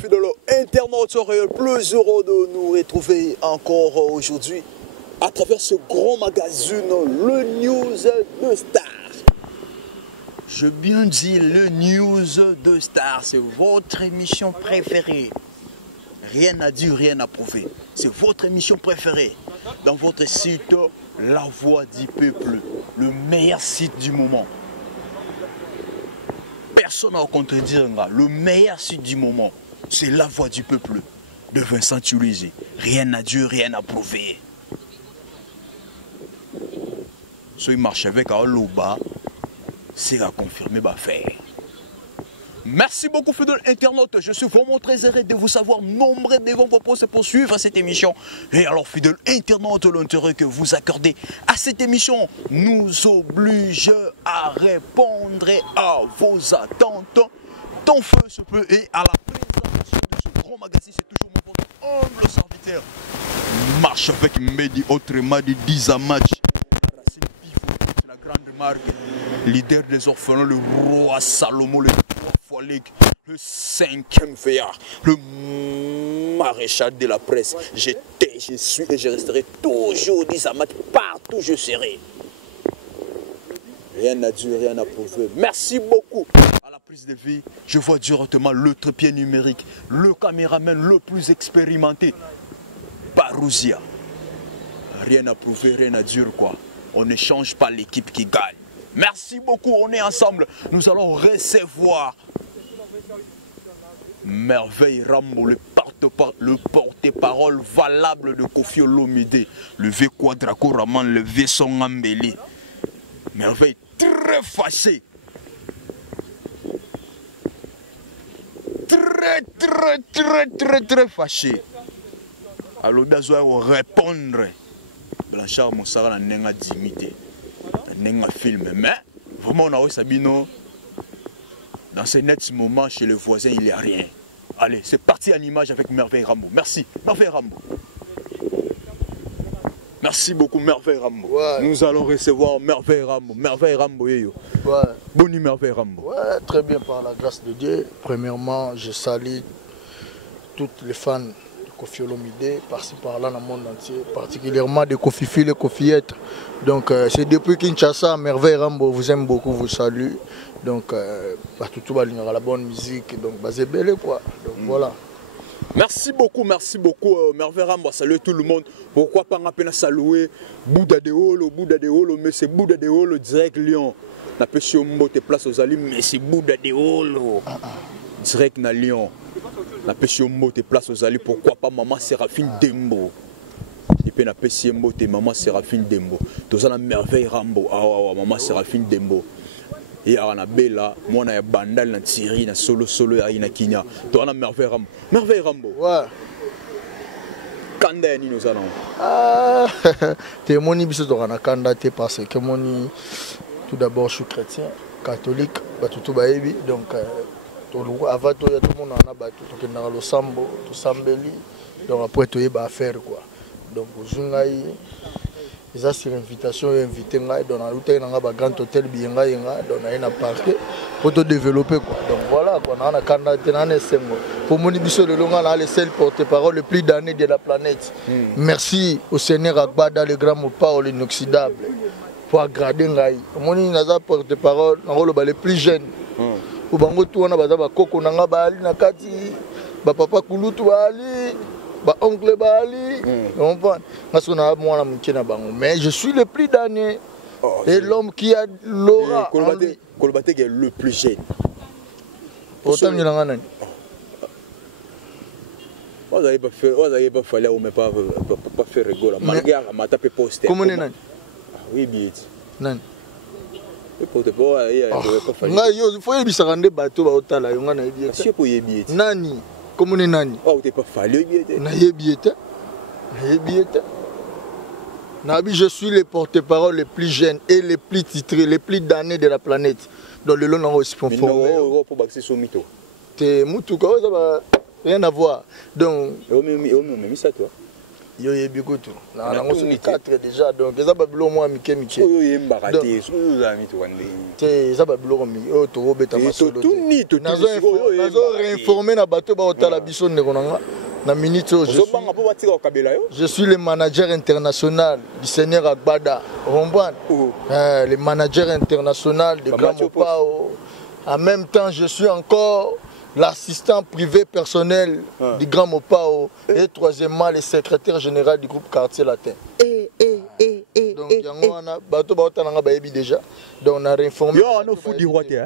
fidèles internautes, le plus heureux de nous retrouver encore aujourd'hui à travers ce grand magazine, le News de Star. Je bien dis le News de Star, c'est votre émission préférée. Rien à dire, rien à prouver. C'est votre émission préférée. Dans votre site, La Voix du Peuple, le meilleur site du moment. Personne n'a à contredire, le meilleur site du moment, c'est La Voix du Peuple de Vincent Tulisi. Rien à dire, rien à prouver. Si il marche avec Aloba, c'est à confirmer ma faire. Merci beaucoup, fidèles internautes. Je suis vraiment très heureux de vous savoir nombreux devant vos postes pour suivre cette émission. Et alors, fidèles internautes, l'intérêt que vous accordez à cette émission nous oblige à répondre à vos attentes. Tant feu se peut et à la présentation de ce grand magazine, c'est toujours votre humble serviteur. Marche avec Mehdi, autrement dit 10 à match. Racine Pivot, c'est la grande marque. Leader des orphelins, le roi Salomon, le le 5e VA, le maréchal de la presse. J'étais, je suis et je resterai toujours 10 à match, partout je serai. Rien à dire, rien à prouver. Merci beaucoup. À la prise de vie, je vois directement le trépied numérique, le caméraman le plus expérimenté, Barouzia. Rien à prouver, rien à dire quoi. On ne change pas l'équipe qui gagne. Merci beaucoup, on est ensemble. Nous allons recevoir Merveille Rambo, le porte-parole valable de Kofi Olomide, le V Quadraco Raman, le V Songambeli. Merveille très fâché. Très fâché. Alors, il doit répondre. Blanchard Moussara n'a pas d'imité. Un film, mais vraiment on a eu Sabino dans ces nets moments chez le voisin il n'y a rien. Allez, c'est parti en image avec Merveille Rambo. Merci Merveille Rambo. Merci beaucoup Merveille Rambo. Ouais. Nous allons recevoir Merveille Rambo. Merveille Rambo yo. Ouais. Bonne nuit Merveille Rambo. Ouais, très bien par la grâce de Dieu. Premièrement, je salue toutes les fans de Kofi Olomide, par-ci par-là dans le monde entier, particulièrement de Kofi Fil et Kofiette. Donc c'est depuis Kinshasa, Merveille Rambo vous aime beaucoup, vous salue. Donc tout va la bonne musique, donc c'est belle quoi. Donc voilà. Merci beaucoup Merveille Rambo, salut tout le monde. Pourquoi pas à peine saluer Bouddha de Holo, mais c'est Bouddha de Holo direct Lyon. La pêche au mot te place aux alliés, mais c'est Bouddha de Holo. Direct na Lyon. La pêche au mot te place aux alliés, pourquoi pas maman Séraphine Dembo. Et puis la pêche au mot te maman Séraphine Dembo. Tous la Merveille Rambo, maman Séraphine Dembo. Et à la bella, moi on a bandal na Thierry, na solo et na Kinya. Toi on a Merveille Rambo. Merveille Rambo. Ouais. Kanda ni nous allons. Ah, t'es mon ibiso na Kanda te parce que mon tout d'abord je suis chrétien, catholique, tout baebi donc avant tout le monde en a battu tout dans le sambo, tout sambeli. Donc après tout y faire quoi. Donc aujourd'hui ils ont sur invitation invité ngai dans la route dans un grand hôtel bien ngai dans un parc pour te développer quoi. Donc voilà quoi, on a candidaté dans Sengo pour mon biso de longa là le seul porte-parole le plus damné de la planète. Merci au Seigneur Agbada le grand Mopa l'inoxydable pour aggrader ngai. Mon naza porte-parole le plus jeune. Ou bango tout on a bazaba koko nanga bali na kati ba papa kulutu bali ba oncle bali on va parce qu'on a moi la mukina bango mais je suis le plus damné et l'homme qui a l'aura Kolbate est le plus jeune autant il en a nani on n'avait pas fallu mais pas faire rigoler malgré ma tape poster comment nani oui bien nani il faut y sarande bateau ba otala yonga na yebi si pour yebi nani comme on est nani oh t'es pas fallu na yebi Nabi, je suis le porte-parole le plus jeune et le plus titré, le plus damné de la planète. Dans le long aussi pour former. T'es moutou, rien à voir. Donc, même ça toi. yo yebi kutu na nango so 4 déjà donc eza babilo moi mike mike oyo yembaka te so ami to wande te eza babilo mi o to beta masolo te nazo réinformer na bato ba otala biso ndeko nanga na minute je suis le manager international du Seigneur Agbada Romban le manager international de Grand Mopao en même temps je suis encore l'assistant privé personnel du Grand Mopao et troisièmement le secrétaire général du groupe Quartier Latin. Donc yango wana bato ba otananga ba yebi déjà donc on a réinformé yo on fou di roi te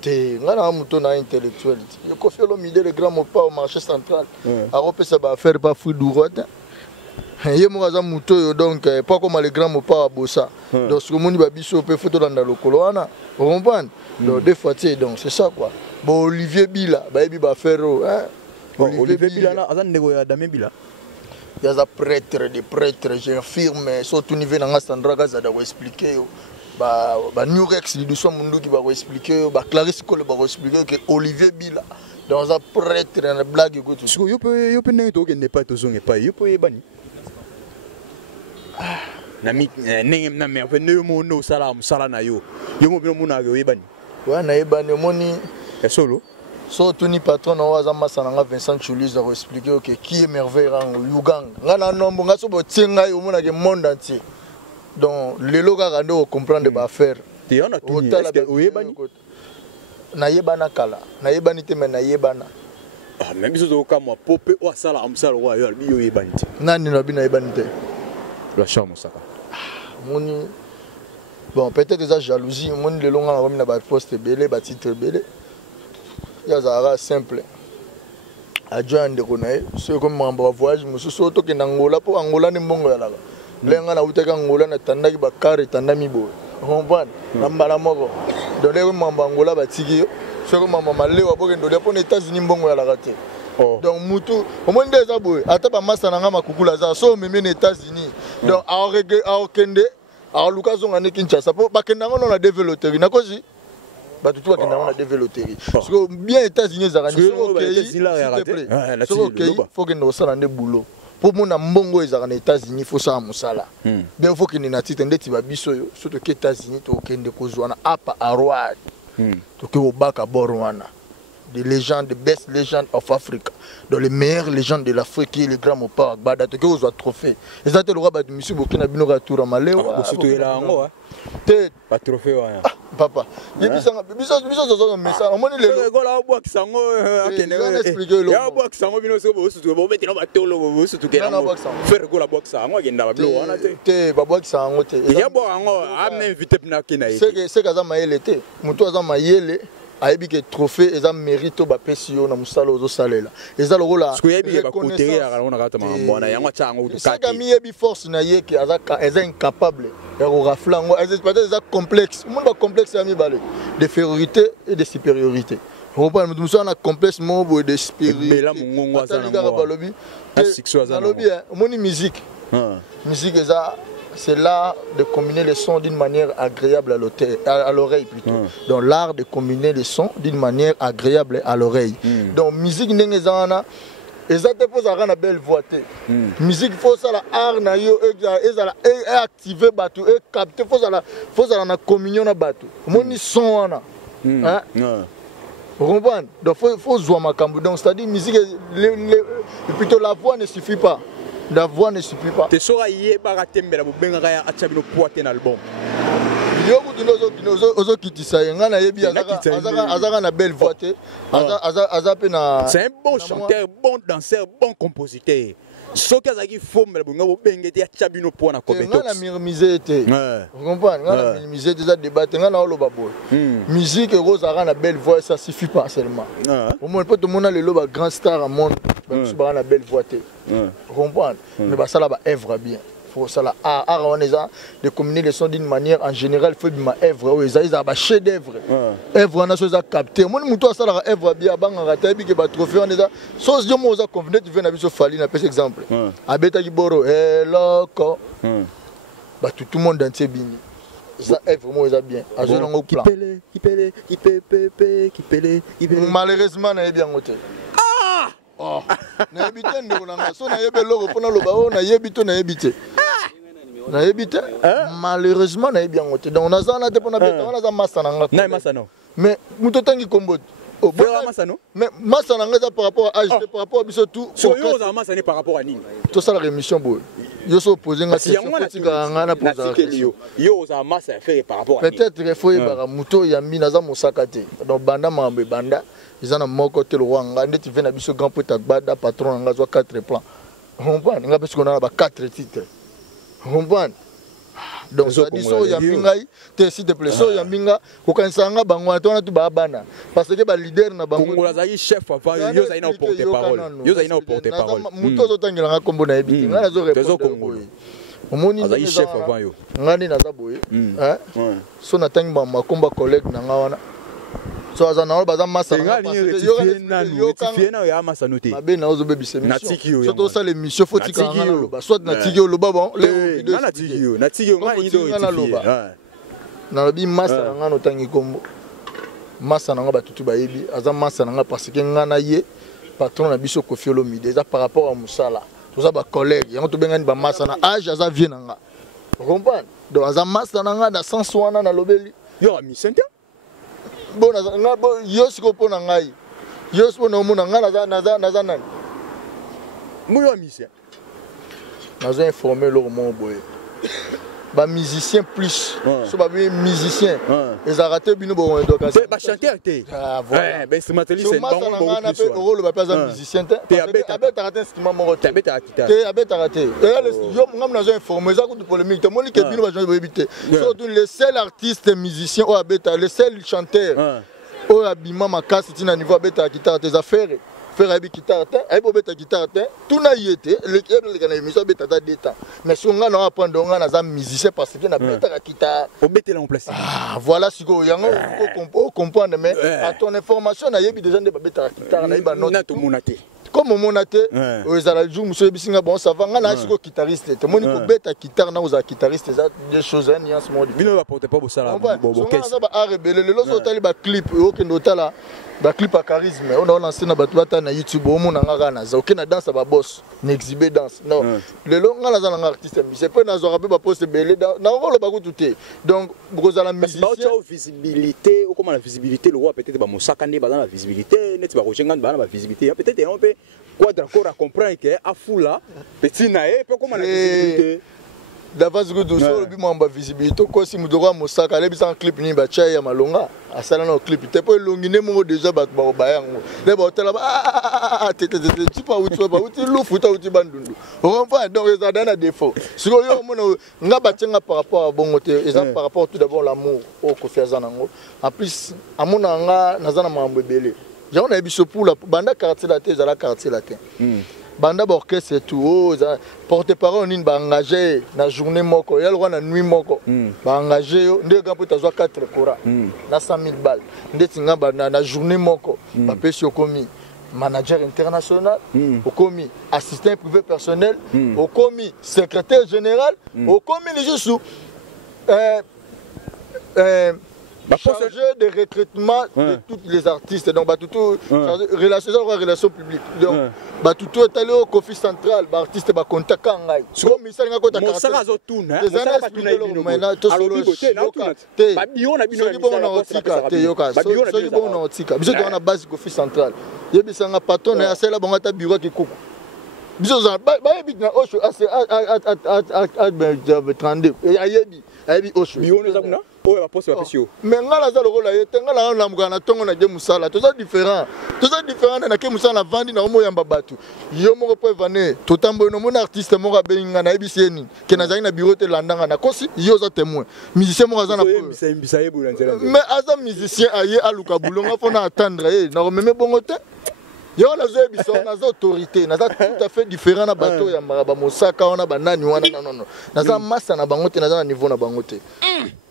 te ngana muto na intellectuel yo ko fait l'homme le Grand Mopao au marché central a repesa ba faire pas fou du roi ye mo za muto yo donc pas comme le Grand Mopao à bossa donc ce que moni ba biso pe photo dans le lokolo wana vous comprenez donc deux fois donc c'est ça quoi. Bon Olivier Bila ba yebi ba faire Olivier Bila na azan ndeko ya Damien Bila il y a des prêtres j'infirme surtout niveau na Sandra Gaza da expliquer ba New Rex du so mundu ki ba expliquer ba Clarisse Cole ba expliquer que Olivier Bila dans un prêtre na blague ko tout yo pe ndenge to ke ne pas to zonge pas yo pe bani na mi ndenge na me fe ne mo no sala na yo mo bino muna yo bani wa na yebani moni solo so tuni patron na wazama sananga Vincent Choulis a expliqué que qui est merveille en Uganda ngana nombo ngaso botinga yo mona ke monde entier donc les loga rando comprendre ba faire te on a tout est-ce que oyebani na yebana kala na yebani te mais na yebana même biso to kama popé o sala amsala wa yo bi yo yebani te nani na bi na yebani te la charme saka moni bon peut-être des jalousie moni le longa na na ba poste belé ba titre belé ya zara simple adjoint de konae c'est comme membre voyage musu soto ke Angola po Angola ni mbongo ya laka lenga na uteka Angola na tandaki bakari tandami bo comprendre na mbala moko donc les membre Angola batiki yo c'est comme maman malewa bo ke ndo pour les États-Unis mbongo ya laka te donc mutu au moins des aboy ata ba masa na ngama kukula za so meme les États-Unis donc a okende a lukazo ngane Kinshasa po bakenda ngono na développer na kozi tout le monde a développé. Parce que bien les États-Unis, il faut que nous soyons des boulot. Pour mon ambongo les États-Unis, il faut ça musala. Il faut que nous n'attitions des tibabiso surtout que les États-Unis to kende kozwana apa arwa. To ke obaka borwana. Des légendes, des best legends of Africa. Dans les meilleures légendes de l'Afrique, qui est le Grand Mopao Agbada, to ke ozo trophée. Et ça te le roi de monsieur Burkina Bino Ratoura Malewa. Surtout il a ngo te pas trophée wa. Papa, il biso zo message. On moni le gola obwa kisango akene. Ya obwa kisango bino so bo surtout bo betino ba tolo bo surtout ke nango. Faire gola box sango agenda ba blo wana te. Te ba box sango te. Ya bo ango am invité pina kina yi. C'est kaza mayele te. Muto aza mayele. Ayebi ke trophée eza mérite ba pesio na musala ozo salela eza lokola parce que yebi ba côté ya kana kata mbona yango chango to kati kami yebi force na yeke eza incapable ya ko rafla ngo peut-être eza complexe monde ba complexe ya mibale de infériorité et de supériorité on parle de muso na complexe mo de supériorité bela mungongo aza na balobi balobi moni musique musique eza c'est l'art de combiner les sons d'une manière agréable à l'oreille plutôt. Donc l'art de combiner les sons d'une manière agréable à l'oreille. Donc musique n'est pas pose à une belle voix. Musique faut ça la art na yo et activer batu et capter faut ça la communion na batu. Moni son wana. Hein? Vous comprenez? Donc faut jouer makambu. Donc c'est-à-dire musique plutôt la voix ne suffit pas. La voix ne suffit pas. Tu sauras y baratembe la bengaka ya achabino poite na album. Yo kutunozo ozo kitisa yenga na yebi azaka na belle voix te. Azape na. C'est un bon chanteur, bon danseur, bon compositeur. Soki azaki fombe la bonga bengete ya achabino po na compétence. Nga na minimiser te. Vous comprenez? Nga na minimiser déjà débat nga na oloba boy. Musique rose na belle voix ça suffit pas seulement. Au moins peut tout monde le loba grand star à monde. Même si na belle voix te. Vous comprenez? Mais bah ça là ba œuvre bien. Faut ça là art on est de combiner les sons d'une manière en général faut ma œuvre ils ba chef d'œuvre. Œuvre on a chose à capter. Moi muto ça là œuvre bien banga rata bi ke ba trophée on est ça. Sauce de moi ça convenait tu viens na biso fali na par exemple. Abeta Giboro loco. Bah tout le monde entier bini. Ça œuvre moi ça bien. Azolongo plan. Qui pele. Malheureusement na bien côté. Oh, na yebite ndeko na ngaso na yebe loko pona loba o na yebito na yebite. Na yebite. Malheureusement na yebi yango te. Donc na za na te pona beta na za masa na nga. Na masa no. Mais muto tangi kombo. Oh, masa no. Mais masa na nga par rapport à âge, par rapport à biso tout. So yo za masa ni par rapport à nini? Tout ça la rémission boy. Yo so poser nga question tika nga na poser. Yo za masa faire par rapport à nini? Peut-être il faut yeba muto ya mina za mosaka te. Donc banda mambe banda. Ils ont mon côté le roi. Tu viens à biso grand pour ta bada patron nga zo 4 plans. On voit nga parce qu'on a 4 titres. On voit. Donc ça dit so ya mingai te s'il te plaît so ya minga ko kansanga bango to na tu ba bana parce que ba leader na bango Kongo la chef avant yo za ina porter parole. Yo za ina porter parole. Muto zo tangela nga kombo na ebiti nga zo répondre. Omoni za chef avant yo. Ngani na za boye. Hein? So na tangi ba makomba collègue na nga wana. So azana baza masa na yo na ya masa noté mabe na ozo bebise mission so to ça les missions faut tika ngana loba soit na tiki yo loba bon les vidéos na tiki yo nga ido loba na lobi masa ngana otangi kombo masa nga batutu bayebi aza masa nga parce que ngana ye patron na biso Koffi Olomide eza par rapport à musala toza ba collègue yango to bengani ba masa na âge aza vie na nga comprendre donc aza masa nga na sens wana na lobeli yo ami sente bon nga bo yosiko pona ngai yosiko na omona nga naza nani muyo amisia nazo informer le mon boy ba musicien plus so ba musicien les arrêtés bino bo ndo ka ba chanteur te voilà ben instrumentaliste c'est bon bon na pe rôle ba pas musicien te abeta raté instrument mo te abeta guitare te abeta raté yo ngam nazo informer ça ko de polémique te moni ke bino ba gens bo ebité surtout les seuls artistes musiciens o abeta les seuls chanteurs o abima makasi tina niveau abeta guitare tes affaires faire abi guitare te ai bobeta guitare te tout na yete le kana émission abeta ta deta mais si on a apprendre on a musicien parce que na beta la guitare au betela en place voilà ce que yango faut comprendre mais à ton information na yebi déjà de beta la guitare na iba note to monate comme mon monate ezala jour monsieur bisinga bon ça va ngana siko guitariste te moni ko beta guitare na oza guitariste ça des choses en nuance modi bino ba porter pas bo sala bo caisse ça ba rebelle le loso tali ba clip o kendo tala ba clip à charisme on a lancé na batu bata na YouTube o mona ngaka na za okena danse ba boss na exhiber danse non le long ngala za na artiste c'est pas na zo rapper ba poste belé na rolo ba kututé donc bozala musicien visibilité ou comment la visibilité le roi peut-être ba mosaka ne ba dans la visibilité net ba rojenga ba na visibilité peut-être on peut quoi d'accord à comprendre que afula petit nae peut comment la visibilité d'avance que tout ça le bi mamba visibilité ko si mudoko mosaka le bi sans clip ni ba cha ya malonga asala na clip te po longine mo déjà ba ba yango le ba hôtel ba te tu pas uti lu futa uti bandundu on va donc ça donne un défaut si yo mo nga ba tsenga par rapport à bon côté et ça par rapport tout d'abord l'amour au Koffi Azanango en plus amona nga nazana mambo belé j'en ai biso pour la banda quartier la tête la quartier la tête banda orchestre tout porte-parole ni ba engagé na journée moko ya lwa na nuit moko ba engagé nde ga peut azwa 4 kora na 100 000 balles nde tinga ba na journée moko ba pesi okomi manager international okomi assistant privé personnel okomi secrétaire général okomi les jours chargé de recrutement de tous les artistes donc bah tout relations publiques donc bah tout est allé au Koffi central bah artiste bah contact ngai so misali ngako ta carte ça zo tuna ça tuna maintenant to solo ba bio na bino na otika te yoka so bon na otika biso na base Koffi central yebisanga patron ya sala bonga ta bureau ki kuku biso za ba yebi na osho à 32 ayebi osho bio na zamuna oh la poste papio mais ngala za lokola yete ngala na mukana tongo na je musala to ça différent na ke musala vandi na omo yamba batu yo moko po vané to tambo no mon artiste moko benga na ebiseni ke na zali na bureau te landanga na kosi yo za témoin musicien moko za na mais aza musicien aye aluka bulonga fona attendre na rememe bongo te yo na zo biso na zo autorité na za tout à fait différent na bato ya ba mosaka wana banani wana non na za massa na bango te na za na niveau na bango te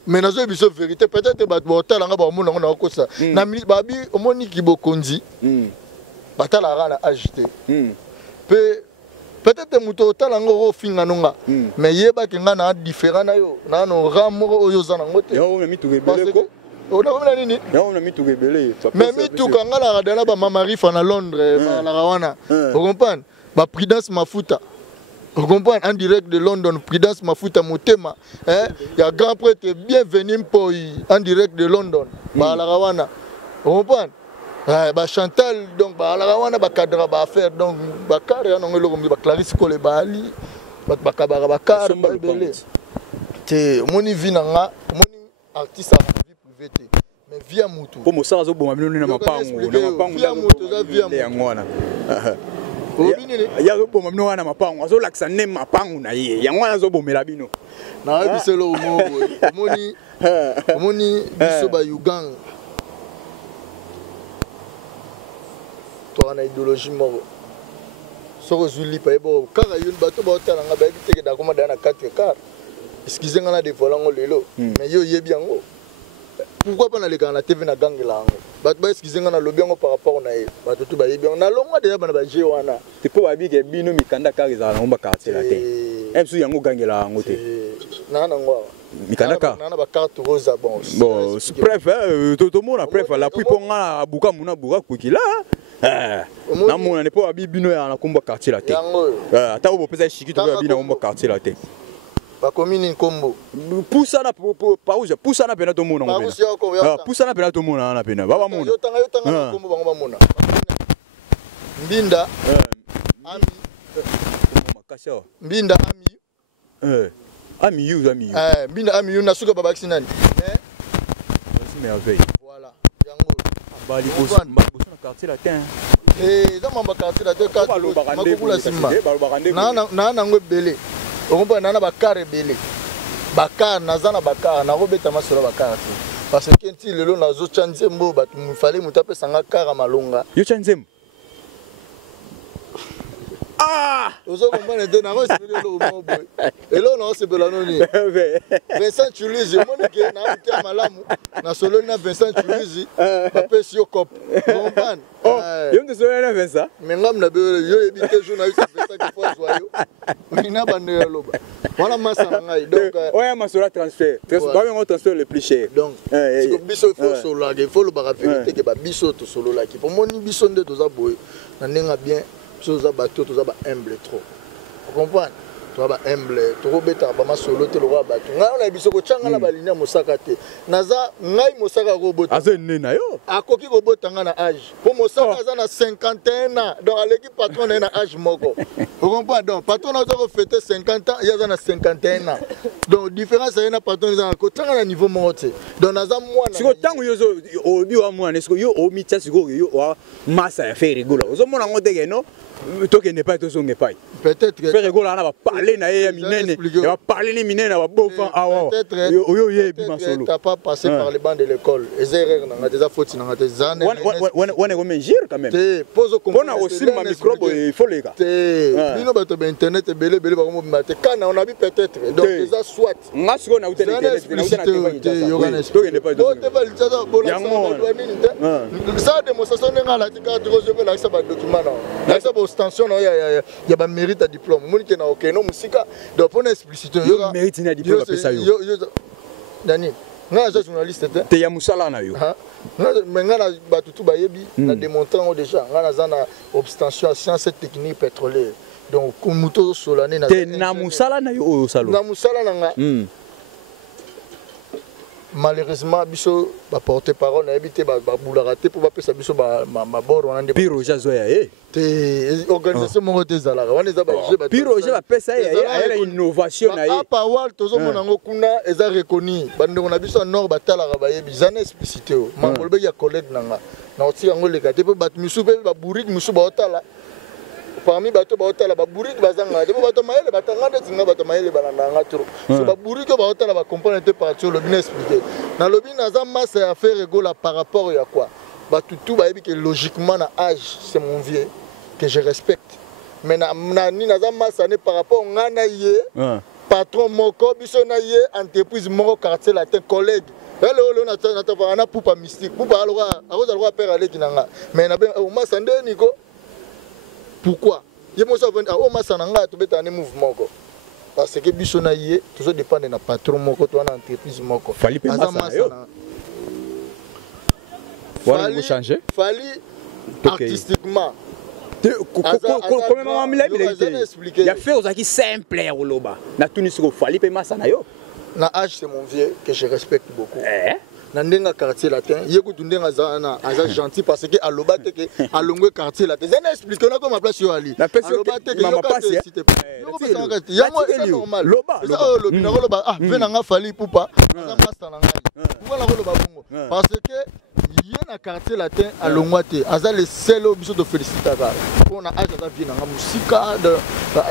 mais na zo biso vérité peut-être ba hôtel nga ba mona na ko ça na babi omoni kibokonzi batala ra na agité peut-être muto hôtel nga ro finga nonga mais yeba ke nga na différent na yo na no ramo oyo za na ngote yo mi tu beleko On a nini? On a mis tout rebelle. Mais mi tout quand on a radana ba mamari fa na Londres, la rawana. Vous comprenez? Ba Prudence Mafuta. Vous comprenez? En direct de London, Prudence Mafuta Motema. Il y a grand prêtre bienvenu pour en direct de London. Ba la rawana. Vous comprenez? Bah Chantal donc bah la rawana ba cadre ba affaire donc ba carré on ngelo ba Clarisse Kolebali ba kabara ba car ba belé. Té moni vinanga moni artiste à vie privée mais via mutu comme ça zo bomba bino na mapango via mutu za via mutu ngwana ya zo bomba bino na mapango zo lakisa ne mapango na ye ya ngwana zo bomela bino na biselo mo moni biso ba Uganda to ana idéologie mo so zuli pa ebo kaka yun bato ba otala nga ba biteke da koma dana 4 car excusez nga na de volant lelo mais yo yebi yango pourquoi pas na le na TV na gangela yango bato ba excusez nga na lobi yango par rapport na ye bato tu ba yebi na longa déjà bana ba je wana te po ba bi ke bino mikanda car ezala ngomba quartier la te emsu yango gangela yango te na ngwa mikanda car na ba carte rose bon bref tout le monde bref la puis ponga buka muna buka kukila na mona ne po ba bino ya na komba quartier la te ata bo pesa chiki to ba bino komba quartier la te ba commune Nkombo poussa na pausa poussa na pena to mona ngobena poussa na pena to mona na pena baba mona yo tanga Nkombo bango ba mona Mbinda ami makasha Mbinda ami ami you Mbinda ami you na suka baba kinani merveille voilà yango bali bosso na quartier la te za mamba quartier la te ka makukula simba na ngo belé on na bakar ebele bakar nazana bakar na robeta masolo bakar parce que nti lelo nazo chanzembo bato mufale mutape sanga kara malonga yo chanzembo ozo comprendre de na resipelo lo mo boy elo na osepela noni Vincent Chuluzi moni ke na utia malamu na solo na Vincent Chuluzi bape sio cop comprendre yo nte solo na Vincent mais ngam na be yo ebite journaliste Vincent ki fois joyo ina bande loba voilà massa ngai donc oya masolo transfert ba ngo transfert le plus cher donc biso faut solo il faut le baraférité que ba biso to solo la ki pour moni biso nde to za boy na nenga bien chose à bateau, tout ça humble trop. Vous comprenez? Tout ça humble, trop bête à bama solo te le roi bateau. On a biso ko changa la balinia mosaka te. Naza ngai mosaka robot. Azene na yo. Akoki robot tanga na âge. Pour mosaka za na 51 ans. Donc à l'équipe patron na âge moko. Vous comprenez? Donc patron na zo fêter 50 ans, il y a na 51 ans. Donc différence na patron za ko tanga na niveau monte. Donc naza mwana. Siko tango yo zo obi wa mwana siko yo o mitya siko yo wa massa ya faire rigola. Ozo mona ngode no. Toke n'est pas tous on n'est pas. Peut-être que faire rigola na ba parler na ye minene. Va parler ni minene va bofa awa. Yo ye bi masolo. T'as pas passé par les bancs de l'école. Les erreurs na des fautes na des années. On est comme gire quand même. Pose on a aussi ma microbe il faut les gars. Bino bato ba internet belé belé ba mo maté kana on a vu peut-être donc déjà soit. Ngas ko na uta internet na uta na toke n'est pas tous. Bon te va litsada bola ça démonstration ngala tika je vais là ça ba document là ça extension il y a ba mérite à diplôme moni ke na OK non musika donc pour expliciter yo mérite na diplôme pesa yo Dani nga za journaliste te ya musala na yo mais nga na batutu ba yebi na démontrant déjà nga na za na obstention science technique pétrolière donc kumuto solane na te na musala na yo o salo na musala na nga malheureusement biso ba porter parole na habité ba boula raté pour ba pesa biso ba bord on ande piro jazoya te organisation mo te zala wana za ba je ba piro je ba pesa ya innovation na ye apa wal tozo mona ngo kuna eza reconnu bande on a biso nord batala ba yebi zana explicité o mangolbe ya collègue nanga na oti ngo le gâté pe bat misu pe ba bourrid misu ba otala parmi bato ba otala ba bourrid bazanga de bato mayele batanga de tinga bato mayele balanda nga trop so ba bourrid ko ba otala ba comprendre te partir le bien expliqué na lobi na za masse à faire rigola par rapport à quoi ba tout ba yebi que logiquement na âge c'est mon vieux que je respecte mais na ni na za masse ne par rapport ngana ye patron moko biso na ye entreprise moko quartier la te collègue hello na ta na poupa mystique poupa alora akozalwa père ale kinanga mais na o masse ndé niko. Pourquoi? Je me suis dit, oh, ma sananga, tu es un mouvement. Parce que biso na yé, toujours dépend de na patron moko, toi na entreprise moko. Fallait pas ça. Voilà, vous changez. Fali artistiquement. Il y a fait aux simple na tout nisiko fali pe masana yo. Na âge c'est mon vieux que je respecte beaucoup. Nandenga quartier latin, yekutu ndenga zana aza gentil parce que aloba te que alongwe quartier latin. Zana expliquer na comme place yo ali. Aloba te que mama passe. Ya moi c'est normal. Loba. Ça lobi na loba ah venanga fali poupa. Ça master na ngai. Voilà loba bongo. Parce que yé na quartier latin alongwa te aza le seul biso de félicitaka. On a âge aza bien na musika de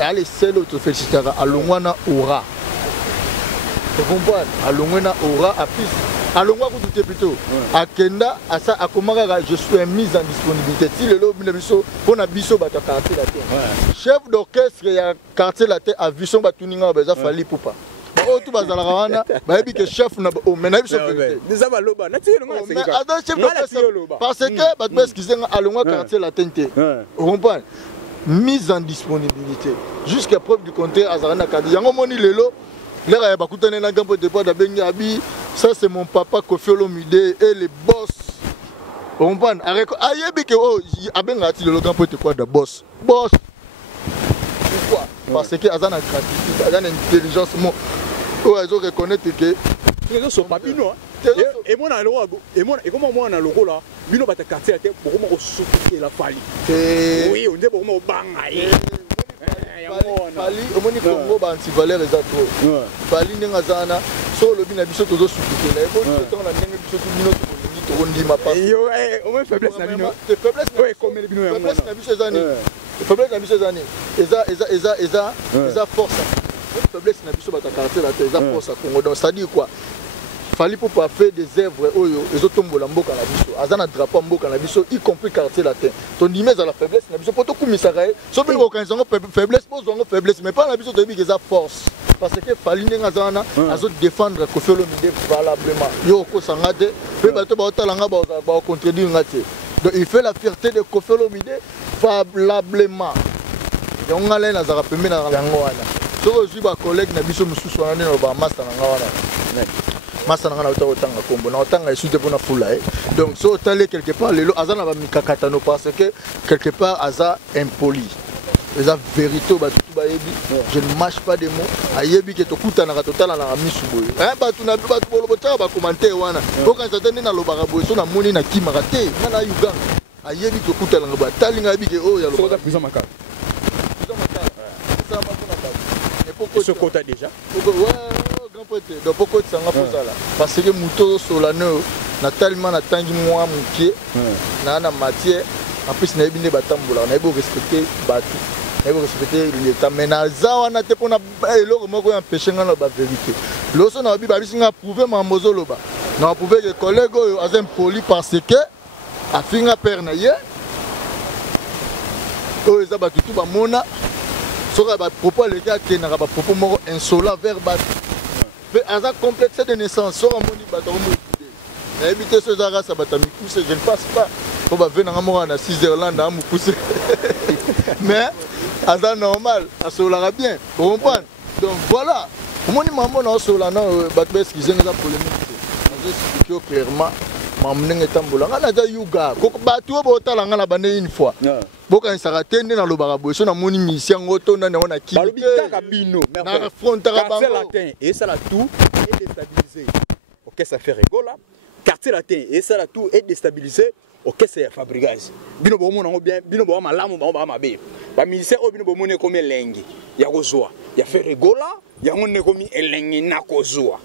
ya le seul de félicitaka alongwa na aura. Tu comprends? Alongwa na aura a plus. Alongwa kutu plutôt. Akenda asa akomaka je suis mise en disponibilité. Si le lobi na biso pour na biso ba quartier latin. Chef d'orchestre ya quartier latin a vu son batuninga beza fali poupa. Oh tout bazala wana ba yebi que chef na o mena biso vérité. Déjà ba loba na tino nga mais ada chef d'orchestre parce que ba parce qu'ils ont alongwa quartier latin te. Vous comprenez? Mise en disponibilité. Jusqu'à preuve du contraire azarana kadi. Yango moni lelo l'air ya bakutane na gambo de bois d'abengi abi. Ça c'est mon papa Kofi Olomide et les boss. On va ayebi que oh abenga ti le grand pote quoi de boss. Boss. Pourquoi? Parce que azana créativité, azana intelligence mo. Oh ils ont reconnaître que les autres sont pas bino. Et moi na logo et moi et comment moi na logo là, bino ba ta quartier te beaucoup mo souffler la fali. Oui, on dit beaucoup mo banga. Fali omoni Congo ba anti-valeur exacto. Fali nenga zana so lobi na biso tozo souffler. Et bon temps na nenga biso tout bino to ndima pas. Yo au moins faiblesse na bino. Faiblesse ouais comme les bino ya moi. Faiblesse na biso zani. Faiblesse na biso zani. Eza force. Faiblesse na biso ba ta quartier la eza force à Congo. Donc ça dit quoi? Fali pour pas faire des œuvres oyo ezotombola mboka na biso azana drapeau mboka na biso y compris quartier latin ton image à la faiblesse na biso poto kumisaka so bino ko kanzango faiblesse bozongo faiblesse mais pas na biso to bigeza force parce que Fali ndenga zana azo défendre Kofi Olomide valablement yo ko sangate pe bato ba otalanga ba contredire ngate donc il fait la fierté de Kofi Olomide valablement donc ngala na zaka pembe na yango wana so ozwi ba collègue na biso mususu wana ne ba master na ngawana Masana na otanga kombo na otanga esute pona fula donc so otale quelque part lelo azana ba mikakatano parce que quelque part aza impoli eza vérité ba tout ba yebi je ne mâche pas des mots ayebi ke tokuta na totala na misu boyo batu na batu bolobota ba commenter wana ko kan zatende na lobaka boyo so na moni na kimaka te na Uganda ayebi tokuta na ba talinga yebi ke oh ya lobaka plus makar ça ma pona et pourquoi ce quota déjà donc pourquoi tu s'en vas là parce que muto solano na tellement na tangi moi mukie na matière en plus na ebine batambola na ebo respecter batu na ebo respecter l'état menaza wana te pona eloko moko empêcher ngana ba vérité loso na bi ba bisinga prouver mambozo loba na prouver que collègue oyo azem poli parce que afinga père na ye oyo eza batu tu ba mona soka ba propos les gars te na ba propos moko insolent vers batu aza complexe de naissance so amoni bato mo na éviter ce zara ça batami pousse je ne passe pas faut ba venir ngamo na 6 Irlande à pousser mais aza normal asolara bien vous comprenez donc voilà omoni maman na sola na bato excusez nga polémique on explique clairement mamnenge tambola nga na yuga ko bato bo talanga na bane une fois boka nsarate nde na lobaka boye so na moni mission ngoto na na ki balobitaka bino na frontera bango quartier latin et ça la tout est déstabilisé OK ça fait rigola quartier latin et ça la tout est déstabilisé OK c'est fabricage bino bo mona bien bino bo malamu ba mabe ba ministère o bino bo mona comme lengi ya kozwa ya fait rigola ya ngone comme elengi na kozwa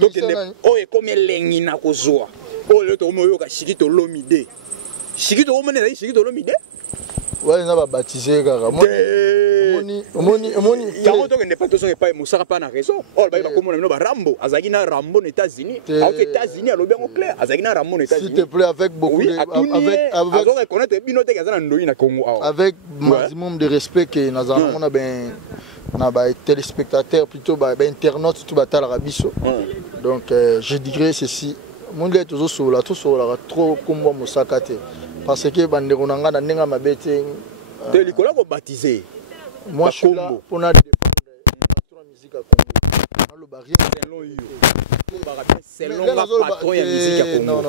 donc o e comme elengi na kozwa o le to mo yo ka shikito lomide shikito o mona shikito lomide ouais na ba baptiser kaka omoni yango to ne pas to so pas musaka pas na raison oh ba komona no ba Rambo azaki na Rambo aux États-Unis aux États-Unis à l'obien clair azaki na Rambo aux États-Unis s'il te plaît avec beaucoup de avec reconnaître binote kazana ndoi na Congo avec maximum de respect que nazana on a ben na ba téléspectateurs plutôt ba internautes tout batala rabiso donc je dirais ceci mon gars toujours sur la trop kombo musaka te parce que bandeko nanga na ndenga mabete te likola ko baptiser moi je suis là pour na défendre la musique à Congo dans le barrière selon yo Non,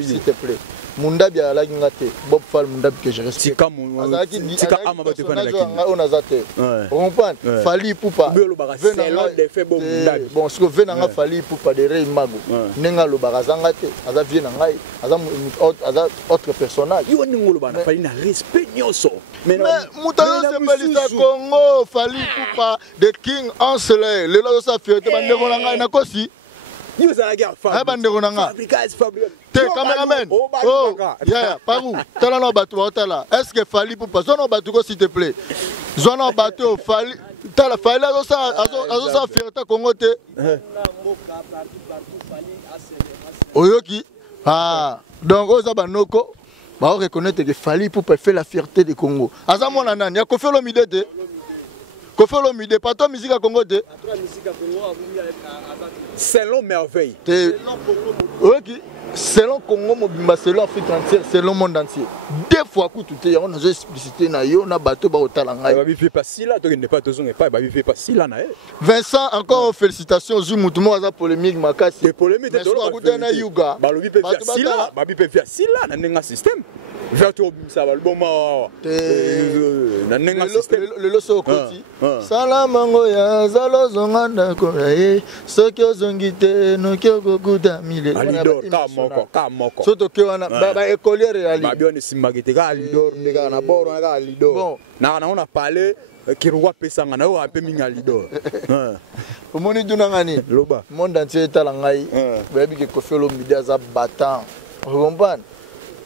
s'il te plaît. Mundabi a la gingate, Bob Fall Mundabi que je respecte. Tika on a zaté. On comprend. Fali Poupa. Bon, ce que venanga Fali Poupa de Rey Mago. Nenga lo barazangate, aza vie na ngai, aza autre personnage. Yo ningo bana Fali na respect nyoso. Mais Moutalo c'est Balisa Congo, Fali Poupa, The King Anselé, le lo sa fierté bande ko ngai na kosi. Yo za la guerre Fabri. Bande ko nanga. Te cameraman. Oh, yeah, parou. Tala no batu otala. Est-ce que Fali Poupa zono batu ko s'il te plaît. Zono batu Fali tala Fali azo sa fierté Congo te. Oyoki. Ah, donc oza banoko ba reconnaître que Fali Poupa fait la fierté du Congo. Aza mona nani ya Koffi Olomide te. Koffi Olomide pas toi musique à Congo te. Selon merveille. Oyoki. Selon Congo mobimba, selon Afrique entière, selon le monde entier. Deux fois que tout est, on a explicité na yo na bateau ba otalanga. Ba fait pas si là, toi n'est pas toujours pas ba fait pas si là na. Vincent, encore félicitations Zoom tout monde a polémique makasi. Des polémiques de l'autre na Yuga. Ba lobi peut faire si là, ba peut faire si là na nenga système. Vertu ça va le bon na nenga système. Le loso koti. Salamango ya zalo zonganda ko ye. Soki ozongite no kyoko kuta mile. Kamoko. Soto ke wana ba écolier réali. Ba bien simagite ka Lidor ndeka na boro na Lidor. Bon, na on a parlé Kiruwa pesanga na o ape minga Lidor. Omoni dunangani. Loba. Monde entier talangai. Ba bi ke Koffi Olomide za battant. Vous comprenez?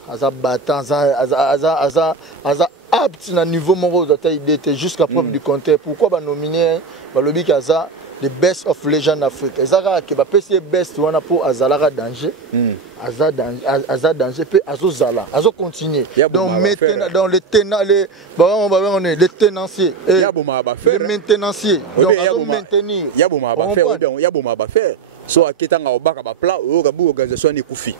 Aza battant, aza apte na niveau moko de taille d'être jusqu'à preuve du contraire. Pourquoi ba nominer ba lobi kaza the best of legend Afrique. Ezaka ke ba pesi best wana pour azalaka danger. Aza danger pe azozala, azo continuer. Donc maintenant dans les tenants les on est les tenanciers et les maintenanciers. Donc azo maintenir. Ya boma ba faire, ya boma ba faire. So aketanga obaka ba plat o ka bu organisation ni kufi.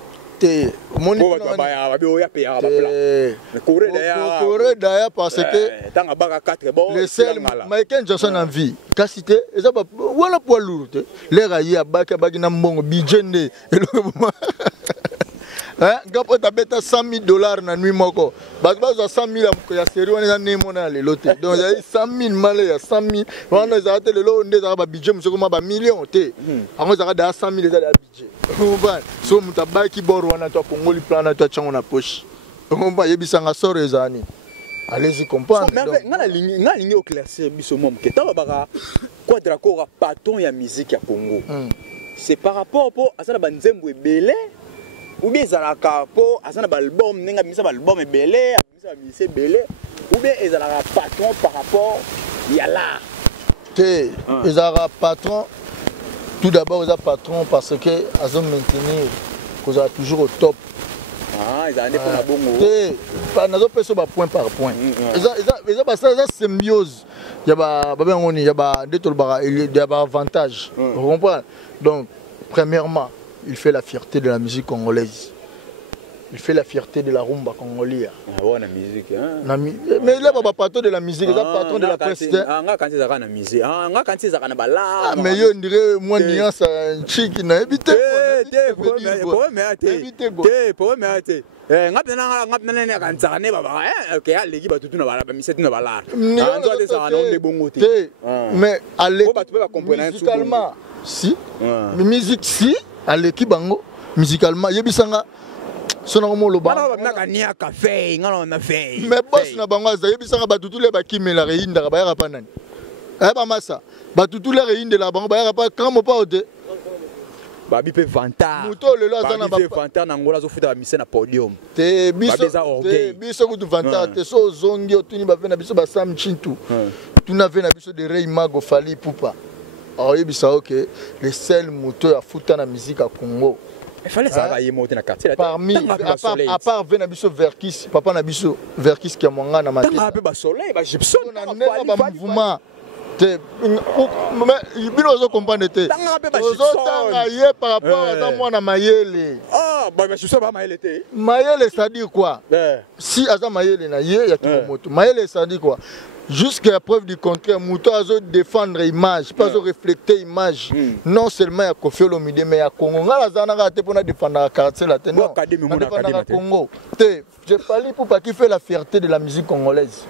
Corée d'ailleurs parce que le seul Michael Jackson en vie cité voilà pour lourd les raillés à baka bagina mbongo budget né hein gapo ta beta $100,000 na nuit moko baza 100,000 ya série on est né mona le loté donc il y a 100,000 malais ya 100,000 on a zaté le lot ndeza ba budget monsieur comment ba million té avant ça da 100,000 za budget on va so mutabaki boro wana to kongoli plan na to chango na poche on va yebisanga soro ezani allez-y comprendre ngala lingi éclaircir biso mom ke taba baka quoi d'accord patron ya musique ya Congo c'est par rapport pour asala banzembo ebele ou bien ezalaka po asana ba album nenga misa ba album ebele misa misa ebele ou bien ezalaka patron par rapport ya là te ezalaka patron tout d'abord ezalaka patron parce que azo maintenir qu'on a toujours au top. Ils ont des bongo. Nazo peso ba point par point. Eza symbiose. Il y a ba avantage. Vous comprenez? Donc premièrement, il fait la fierté de la musique congolaise. Il fait la fierté de la rumba congolaise. Ah ouais, la musique hein. Mais il est pas patron de la musique, il est patron de la presse. Ah, quand ils ont la musique. Ah, quand ils ont la bala. Mais yo dirait moi nuance chic na éviter. Mais à musicalement, si. Mais musique si, à l'équipe bango, musicalement, yebisanga. Mais boss na bango za yebisanga batutu le bakimela reinda ba yaka panani. Ba masa. Batutu le reinda la bango ba yaka pa kamo pa ode. Babi pe vanta. Muto le lo azana ba vanta na ngola zo futa ba mise na podium. Te biso kutu vanta te so zongi otuni ba vena biso ba Sam Chintu. Tu na vena biso de Rey Mago Fali Poupa. Alors yebisa OK, le seul moto à futa na musique à Congo. Il fallait ça va y monter dans quartier là. Parmi à part Venabiso Verkis, papa Nabiso Verkis qui a mon gars na matin. Un peu bas soleil, bah Gibson na ba mouvement. Te mais bino zo comprendre te. Zo tanga yé par rapport à moi na mayele. Ah bah je sais pas mayele te. Mayele ça dit quoi? Si aza mayele na yé ya kimomoto. Mayele ça dit quoi? jusqu'à preuve du contraire muto azo défendre image pas azo refléter image non seulement ya Koffi Olomide mais ya Congo ngala zana te pona défendre la quartier la non défendre Congo te je parle pour pas qui fait la fierté de la musique congolaise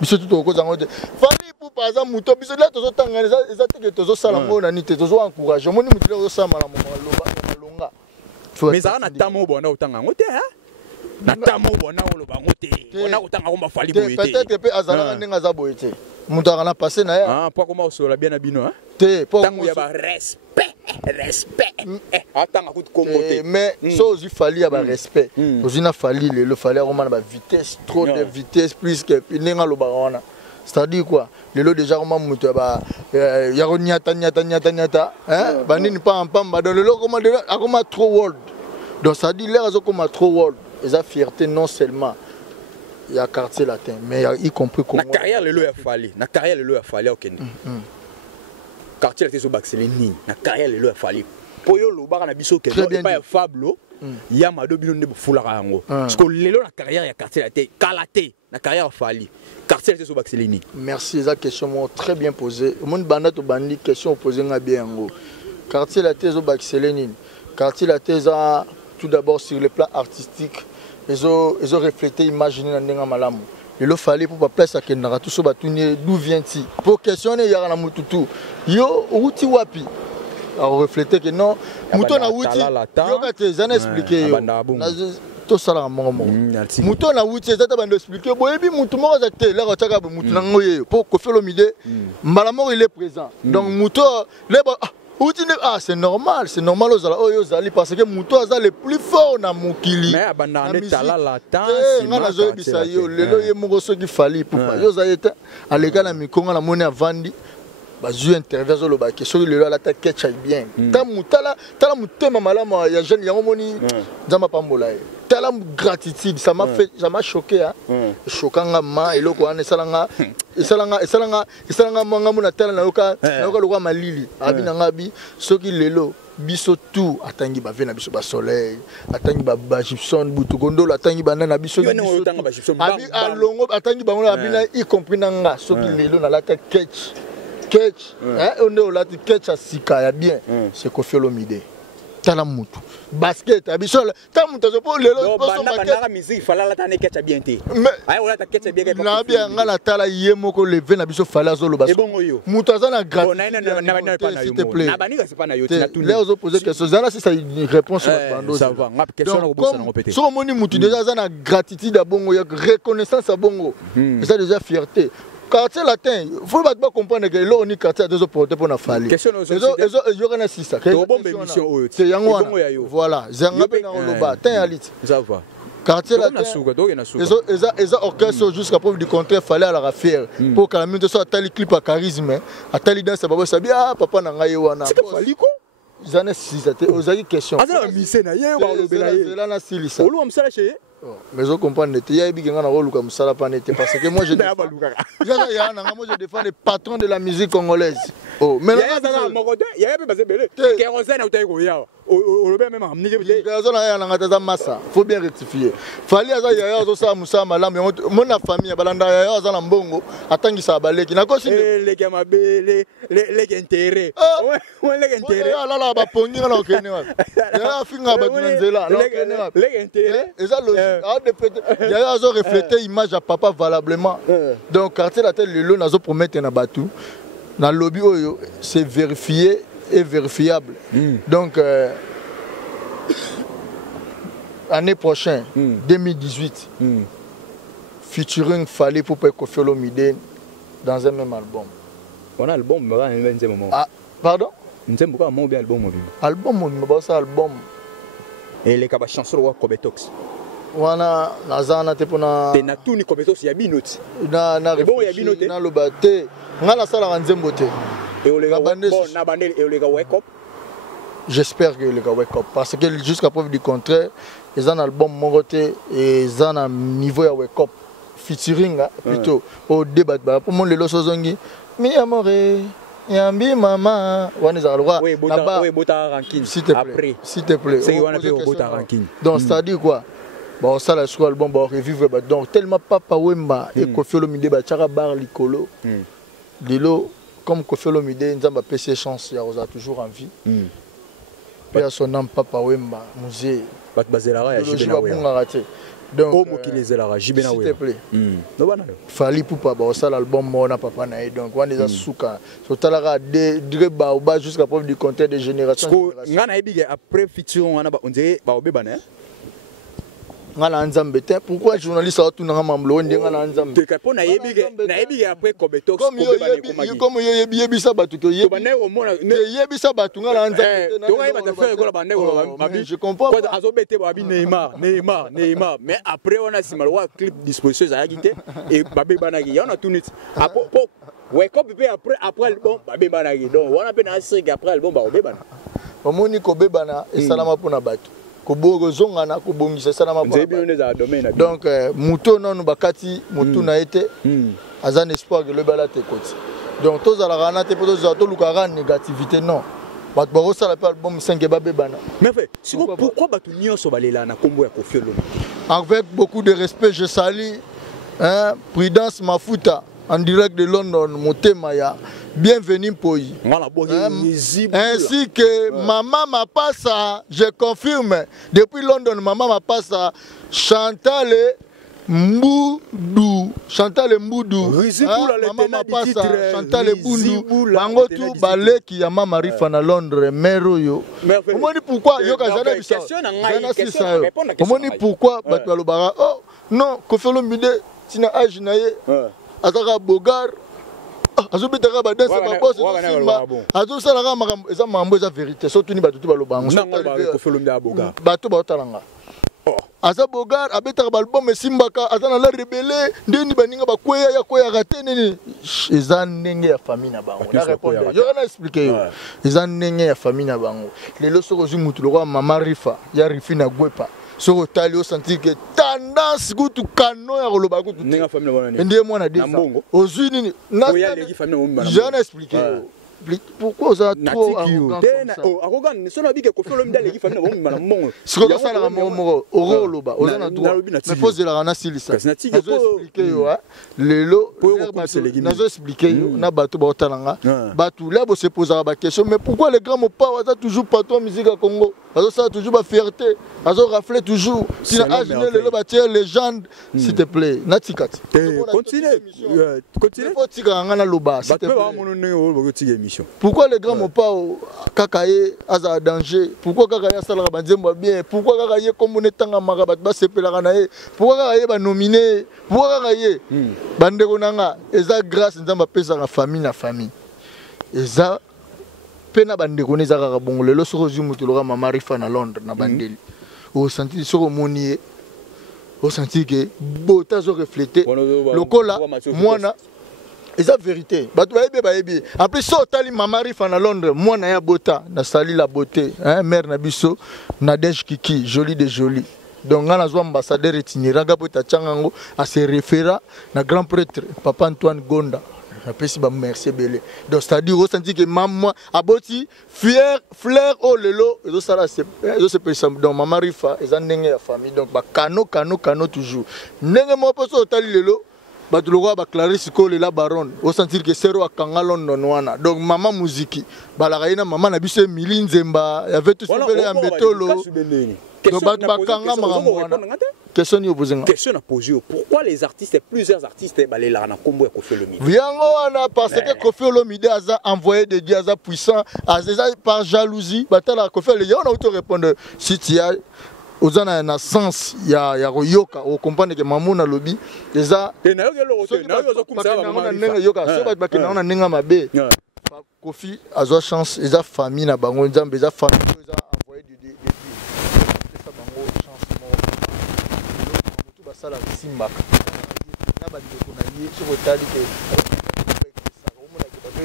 biso tout au kozango te fali pour par exemple muto biso là tozo tangana eza te que tozo sala ngona ni te tozo encourager moni muto tozo sala la longa mais ça na tamo bona utanga ngote hein na tamo bona oloba ngote ona utanga ko mafali boyete peut-être pe azala ndenga za boyete muto akana passer na ya pas comment osola bien na bino hein te pour tango ya ba respect atanga kuti kombote mais so ozi fali ya ba respect ozi na fali le fali ya romana ba vitesse trop de vitesse plus que ndenga loba wana c'est-à-dire quoi lelo déjà comment muto ya ko nyata hein banini pas en pamba dans lelo comment déjà akoma trop world donc ça dit l'air comme trop world et a fierté non seulement il y a quartier latin mais y compris Congo na carrière lelo ya fali na carrière lelo ya fali okende quartier latin so baxele ni na carrière lelo ya fali poyo lo baka na biso kende pas fablo ya mado bino ne bofula yango parce que lelo na carrière ya quartier latin kalaté na carrière fali quartier latin so baxele ni merci ça question très bien posée monde banda to bandi question posée nga bien yango quartier latin so baxele ni quartier latin tout d'abord sur le plan artistique ils ont reflété imaginer dans ndenga malamu il fallait pour pas place à kendara tout so batuni d'où vient-il pour questionner yara na mututu yo uti wapi a refléter que non muto na uti yo ka te zana expliquer yo to sala mongo muto na uti ezata bando expliquer boyebi mutu moko za te la ka mutu na ngoye pour Koffi Olomide malamu il est présent donc muto leba c'est normal aux Zali parce que Mouto a le plus fort dans Moukili. Mais abandonné tala la temps. Lelo ye mongoso qui fallait pour pas. Yo zaïta à l'égal à Mikonga la monnaie à Vandi. Bazu intervient le bac. Sur le la tête catch bien. Ta Moutala Moutema malama ya jeune ya moni zama pambola. Tala gratitude ça m'a fait ça m'a choqué hein. Choquant ma eloko ane salanga manga mona tala na yoka lokwa malili abina ngabi soki lelo biso tout atangi ba vena biso ba soleil atangi ba Gibson butukondo atangi ba nana biso abi alongo atangi ba ngona abina y compris nanga soki lelo na lata catch hein on est là catch a sika ya bien c'est Koffi Olomide tala mutu basket abisol ta mutu zo po lelo po so basket musique fala la tane ketcha bien te ay wala ta ketcha bien ke na bien ngala tala yemo ko lever na biso fala zo lo basket mutu azana gratuit s'il te plaît na bani ka c'est pas na yoti na tout les zo poser question zana si ça une réponse sur bando ça va ngap question na ko bossa na répéter so moni mutu déjà azana gratitude à bongo ya reconnaissance à bongo et ça déjà fierté quartier latin faut pas comprendre que là on est quartier deux porter pour na fali question ils aura na sisa c'est yango voilà zanga pe na loba tin alit ça va quartier latin ils orchestre jusqu'à preuve du contraire fallait à la faire pour que la minute soit tali clip à charisme atali dans ça babo sabia papa na ngai wana c'est fali ko zana sisa te ozaki question azana mise na ye wa lobela ye là na silisa olu amsala chez mais je comprends net il y a biganga na roluka musala pa net parce que moi je moi je défends les patrons de la musique congolaise oh mais il y a pas basé belé kérosène utai ko ya o lobe même amni kérosène ya na ngata za massa faut bien rectifier fali aza ya zo sa musa malamu mon famille balanda ya za na mbongo atangisa baleki na kosi les gamabele les intérêts ouais les intérêts là là ba pongi na okene wa ya finga ba tunzela les intérêts eza il y a refléter image à papa valablement donc quartier la tête le lot nazo promettre na batu na lobby oyo c'est vérifié et vérifiable donc année prochaine 2018 featuring fallait pour Koffi Olomide dans un même album on a album mais en ce moment ah pardon nous sommes beaucoup mon bien album album et les kaba chanson wa Kobetox wana nazana te pona na tuni Kobetox ya binoti na bon ya binoti na lobate ngala sala nzembo te et olega bon na bandel et olega wake up j'espère que le gars wake up parce que jusqu'à preuve du contraire ils ont un album mongoté et ils ont un niveau à wake up featuring plutôt au débat pour moi les losozongi mi amore Yambi maman, on est à droit. Oui, bota ranking. S'il te plaît. Après, s'il te plaît. C'est on a fait bota ranking. Donc ça dit quoi? bon ça la sur album ba revivre ba donc tellement Papa Wemba et Koffi Olomide ba tchara bar likolo lilo comme Koffi Olomide nzamba PC chance ya oza toujours en vie puis à son nom Papa Wemba musée bat bazelara ya Jibena raté donc oh mokilezelara Jibena s'il te plaît fali poupa ba ça l'album mona papa na donc on les souka so talara de ba ba jusqu'à preuve du compteur de génération ngana ebige après feature ngana ba on dirait ba obebana ngana nzambe te pourquoi journaliste a tout na mamlo ndenge ngana nzambe te kapo na yebige après kobeto comme yo yebisa batu to yebisa batu ngana nzambe to ngai bata faire ko la bande ko mabi je comprends quoi azobete ba bi Neymar mais après on a simalwa clip disposition za yagite et babe banaki on a tout net apo ouais comme après album babe banaki donc on a peine à se après album ba obebana omoni ko bebana et salama pona batu ko zongana ko bongisa salama pona donc muto non bakati mutu na été azan espoir que le bala te koti donc tous ala rana te poto za to lukara négativité non bat baro ça l'appelle album 5 babe bana mais fait pourquoi batu nyonso balela na kombo ya Koffi Olomide avec beaucoup de respect je salue Prudence Mafuta en direct de London Motemaya bienvenue Poi ainsi que Maman Mapassa je confirme depuis London Maman Mapassa Chantal Mboudou Maman Mapassa Chantal Mboudou bango tout balé qui ya Mama Rifa na Londres mero yo omoni pourquoi yo ka jana bisa omoni pourquoi batu balobara oh non Koffi Olomide tina âge na ye azaka bogar azobetaka ba danse ba boss simba azosalaka makambo eza mambo eza vérité surtout ni batu balobango bato baotalanga aza bogar abetaka ba album esimbaka aza na la rebelle ndeni baninga bakweya ya koya raté nini eza ndenge ya famille na bango na répondre yo na expliquer yo eza ndenge ya famille na bango lelo soko zimutu lokwa Mama Rifa ya Rifi na Gwepa soko tali o sentir que tendance kutu kano ya koloba kutu ndenge famille na bana ndiye mwana desa ozwi nini na je na expliquer pourquoi ça trop arrogant ne sona bike Koffi Olomide leki famille na bomba na mbongo siko ça la momo oroloba ozana droit mais pose la rana silisa je expliquer yo lelo nazo expliquer yo na bato ba otalanga bato là bo se poser ba question mais pourquoi les grands mopa waza toujours patron musique à Congo azo ça toujours ba fierté azo rafler toujours si la âge lelo ba tier légende s'il te plaît natikati continue faut tika ngana loba s'il te plaît pourquoi les grands mopa kakaye aza danger pourquoi kakaye asala banzembo bien pourquoi kakaye comme on etanga maka bat ba sepelaka na ye pourquoi kakaye ba nominé pourquoi kakaye bandeko nanga eza grâce nzamba pesa na famille eza pena bandeko neza kaka bongo lelo soko zimutu loka Mama Rifa na Londres na bandeli au senti soko monier au senti que bota zo refléter lokola mwana eza vérité bato bayebi en plus so tali Mama Rifa na Londres mwana ya bota na sali la beauté mère na biso Nadège Kiki jolie de jolie donc ngana zo ambassadeur itinéraire po ta changango à se référer na grand prêtre Papa Antoine Gonda apesi ba merci belé donc c'est-à-dire au senti que maman aboti fier fleur au lelo ezo sala se pesa donc Mama Rifa eza ndenge ya famille donc ba kano toujours ndenge mo poso tali lelo bato lokwa ba Clarisse Cole la baronne au sentir que sero akanga London wana donc mama muziki balaka ina mama na biso Emily Nzemba y avait tout ce belle ya mbetolo donc bato bakanga makambo wana question ni opposé question à poser pourquoi les artistes plusieurs artistes balela na kombo ya Koffi Olomide viango wana parce que Koffi Olomide a envoyé des dieux a puissant par jalousie batala Koffi Olomide on a auto répondre si tu as ozana na sens ya royoka o comprendre que mamuna lobi déjà na yo kumsa ba ndenga yoka so ba bakina na ndenga mabe Koffi azo chance eza famille na bango nzambe eza famille eza envoyé de ça bango chance mo tout ba sala simbaka na ba ndeko na ye so tali que ça omona ke ba ko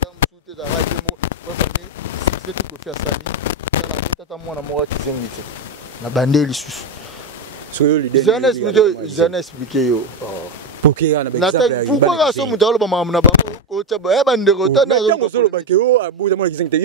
tam tout za radio mo ba famille c'est tout Koffi asali tata mwana moko kizengite na bandeli susu soyo l'idée j'en expliqué yo pourquoi so mutu aloba mamu na bango otia ba bande rotana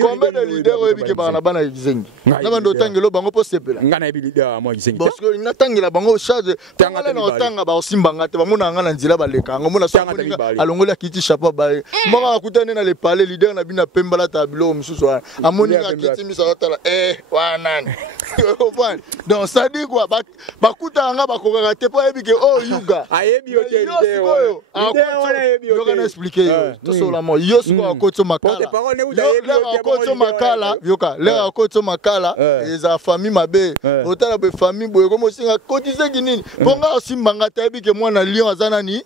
combien de leaders oyebi ke bana bana gizengi na bande otangelo bango po sepela ngana ebi leader moi gizengi parce que natangela bango charge tangala na otanga ba osimbanga te bamona ngana nzila baleka ngo mona songa alongola kiti chapeau ba moko akutane na le palais leader na bina pembala ta bilo mususu amoni kiti misa otala wanani donc ça dit quoi bakuta nga bakokaka te po yebi ke oh yuga ayebi ote leader yo kana expliquer tout solamo yo siko akotso makala le akotso makala yoka le akotso makala eza famille mabe otala be famille boye comme singa cotiser kinini ponga osimbanga te yebi ke mwana lion azana ni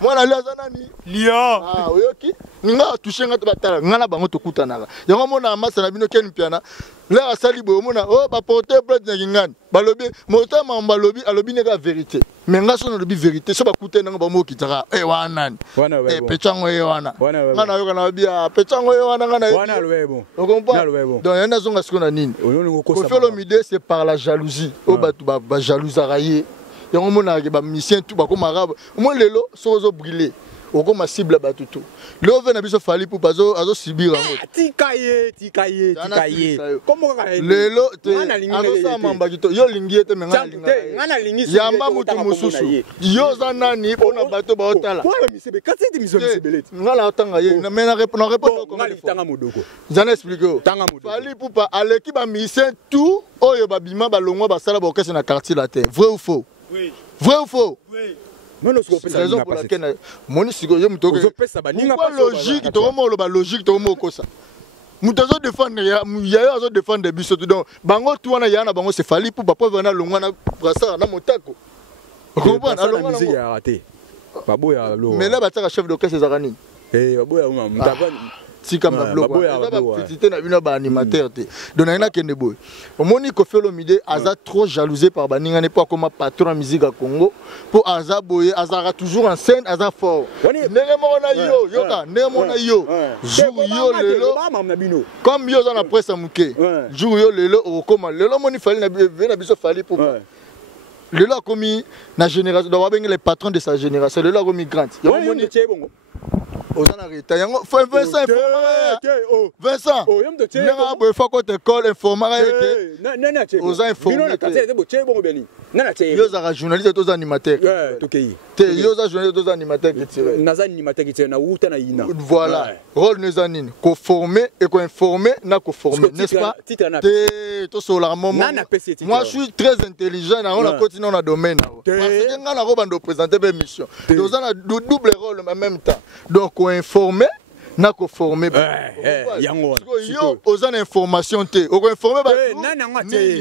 mwana lion azana ni lion oyoki nga toucher nga batala nga na bango tokutanaka yango mona masa na bino ken piana le asali boye mona ba porter plainte na ngani balobi motama mbalobi alobi neka vérité mais nga so na lobi vérité so bakutana nga bamo kitaka wanani pechango wana nga na yoka na bia pechango wana nga na wana lwebo on comprend donc yana zonga sikona nini ko felo mide c'est par la jalousie o batu ba jalousaka ye yango mona ke ba mission tout ba ko marabe mo lelo so zo briller okoma cible batutu le vena biso fali pour azo subir ngo tikaye comment lelo te azo sa mamba kito yo lingi te menga lingi yamba mutu mususu yo za nani pona bato ba otala voilà misebe katete misebe ngala otanga ye na mena répondre comment tanga modoko j'en explique tanga modoko fali pour pas aleki ba mission tout oyo babima balongwa basala ba okese na quartier la terre vrai ou faux oui vrai ou faux oui raison pour laquelle moni siko yo mutoke pourquoi logique to mo lo ba logique to mo kosa mutazo défendre ya azo défendre biso donc bango tu wana yana bango c'est fali pour papa vena longwa na brasa na motako comprendre alongwa na musique raté baboya lo mais là bataka chef d'orchestre zakani baboya mutaba si comme la bloc petite na bino ba animateur te donc na kende boy omoni ko felo mide aza trop jalousé par baninga ne pas comme patron musique à Congo pour aza boye azara toujours en scène aza fort nemo na yo yoka nemo na yo jour yo lelo comme yo na presse muke jour yo lelo okoma lelo moni fali na biso fali pour lelo a commis na génération doit bien les patrons de sa génération lelo a commis grand yo moni Vincent, il faut que tu école informatique. Aux informés. Ils ont journaliste aux animateurs. Ils ont journaliste aux animateurs qui tirent. Voilà. Rôle nous a dit qu'on former et qu'on informer, n'a qu'on former, n'est-ce pas? Moi, je suis très intelligent. On a continué dans le domaine. Parce que nous avons présenté une mission. Nous avons un double rôle en même temps. Donc, on informer. Na ko formé yango yo oza na information te o ko informer ba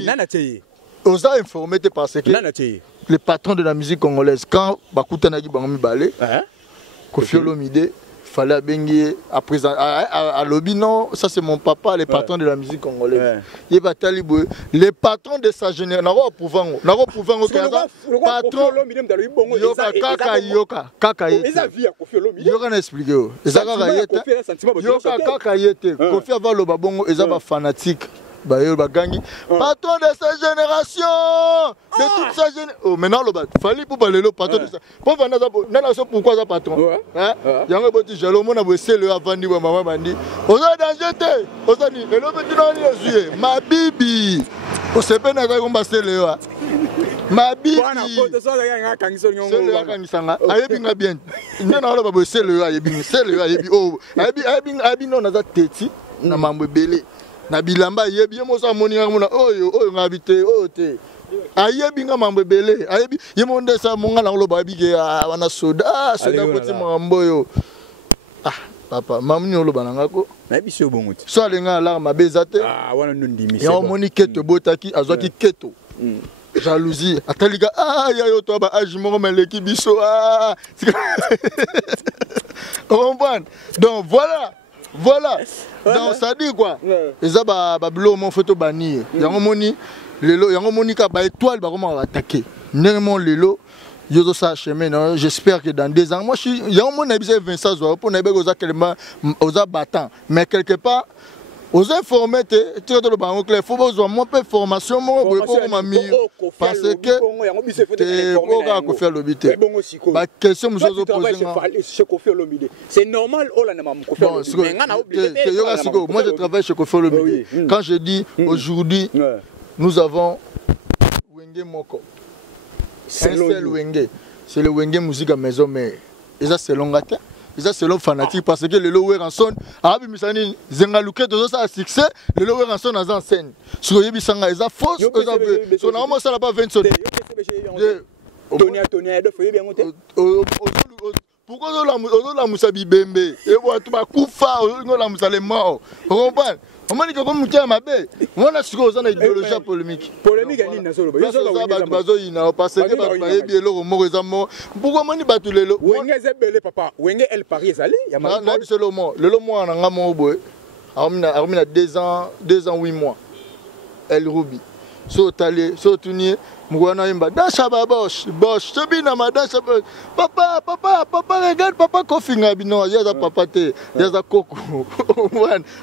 nana te oza informé te parce que le patron de la musique congolaise quand bakutana ki bango mibale Koffi Olomide fallait bengi à présent à lobby non ça c'est mon papa le patron de la musique congolaise il va talibo les patrons de sa génération na ko pouvant patron yo kaka yoka na expliquer eza kaka yete yoka kaka yete Koffi ava lo babongo eza ba fanatique bagangi patron de sa génération de toute sa génération oh maintenant le bat fallait pour parler le patron de ça pour vendre ça nana so pourquoi ça patron hein yango boti jalo mona bosé le avandi ba maman bandi oza danger te oza ni le petit non yesué ma bibi o sepe na ka komba se le wa ma bibi bana photo so la kangiso nyongo le kangisanga ayebi nga bien nana lo ba bosé le ayebi se le ayebi oh ayebi non na za teti na mambo belé na bilamba yebi mosa moninga mona oyo ngabite ote ayebi nga mambo belé ayebi yemonde sa monga na loba bige wana soda koti mambo yo papa mamni oloba nangako na biso obongote so alenga la mabeza te wana ndimi ya moni keto botaki azwaki keto jalousie atalika yo to ba age moko meleki biso comprendre donc voilà donc ça dit quoi eza ba blo mon photo bani yango moni lelo yango moni ka ba étoile ba comment attaquer néanmoins lelo yo ça chemin non j'espère que dans 2 ans moi je suis yango moni na bise Vincent Zoa pour na be oza kelema oza battant mais quelque part Aux informés, tu as le banc clair. Il faut avoir moins de formation, parce que tu es faire le but. C'est normal. Moi, je travaille chez Kofi Olomide. Quand je dis aujourd'hui, nous avons Wenge Moko. C'est le Wenge Musique à maison, mais c'est longtemps. C'est l'homme fanatique parce que le lower en son arabe misani zengaluke de ça succès le lower en son en scène sur yebi sanga eza fausse eza so na mo sala pas 20 sonnes Tonia de foyer bien monté pourquoi la musabi bembe et bon tu vas kufa la musale mort comprends on m'a dit que comme tu ma bé on a ce qu'on a idéologie polémique ni na solo parce que ba yebi le mot ezamo pourquoi mani batulelo wenge zebele papa wenge el paris ezali ya ma na biselo mo le mo na ngamo boy armina 2 ans 8 mois el ruby so tali so tunier Mouana Imba, Dasha Bosch, Tobina Madasha Bosch. Papa, regarde, papa Kofinga Bino, il y a papa Té, il y a Coco.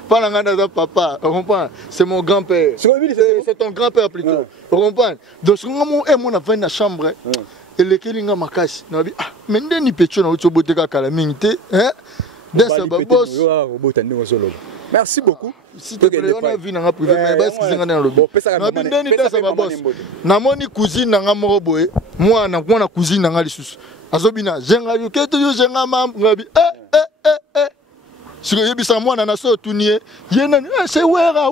Pas papa, on comprend. C'est mon grand-père. C'est ton grand-père plutôt. On comprend. Donc, ce moment où on a fait dans la chambre, et les Kélinga Makas, on a dit, ah, mais n'est-ce pas que tu as été à la minute, hein? Dasha Bosch. Merci beaucoup. Si tu veux, on a vu dans la privée, mais est-ce que c'est dans le lobby? Na moni cousine nanga moroboe, moi na cousine nanga lisusu. Azobina, jenga yo keto yo jenga mam ngabi. Sur yebisa moi na so tunie, yena c'est wera.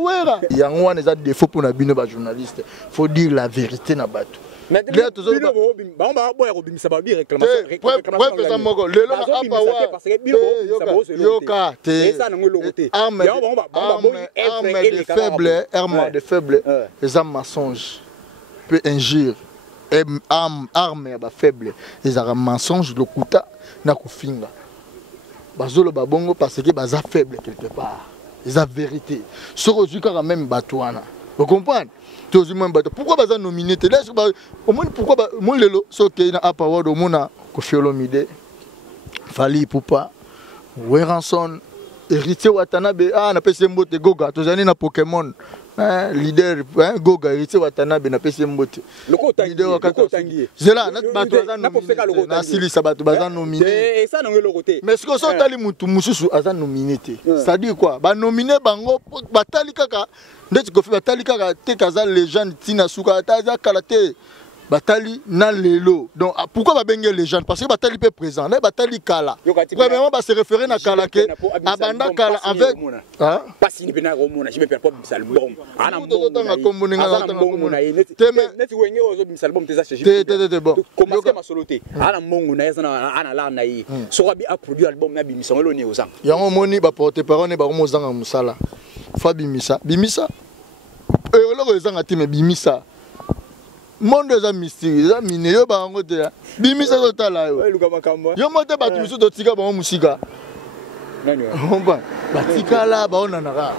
Yango wana za défaut pour na bino ba journaliste. Faut dire la vérité na bato. Mais arme de faible, les armes mensonges, peu injure, arme faible, les armes mensonges, le kuta, na kufinga. Bazolo babongo parce que baza faible quelque part, les a vérité. Sur au même batouana, vous comprenez? Pourquoi baza nominé? Au moins pourquoi moi lelo soki na apaward au mona Kofi Olomide, Fally Ipupa, Weranson, héritier Watanabe, na pesi mbote Goga, tozani na Pokémon, leader Goga héritier Watanabe na pesi mbote. Leader Wakatangi. Zela na bato baza nominé. Na silisa bato baza nominé. Et ça non le côté. Mais ce que so tali mutu mususu aza nominé. Ça dit quoi? Ba nominé bango batali kaka ndeti Kofi batali kaka te kaza légende tina suka taza kalate batali na lelo. Donc pourquoi ba bengue légende? Parce que batali peut présent, na batali kala. Premièrement ba se référer na kala ke abanda kala avec hein? Pas si ni bena romona, je me perds pas bisal bom. Ana mbongo na komuni ngana komuna neti wenge ozo bisal bom teza chez. Te bon. Commencer ma soloté. Ana mbongo na yezana ana la na yi. So bi a produit album na bimisongo lo ni ozang. Yango moni ba porter parole ba ko zanga musala. Fabi Bimisa. Le zanga ti me Bimisa. Monde za mystique, za mine yo ba ngo te. Bimisa zo tala yo. Yo mote ba timisu do tika ba musika. Nani wa? Omba. Ba tika la ba onana ka.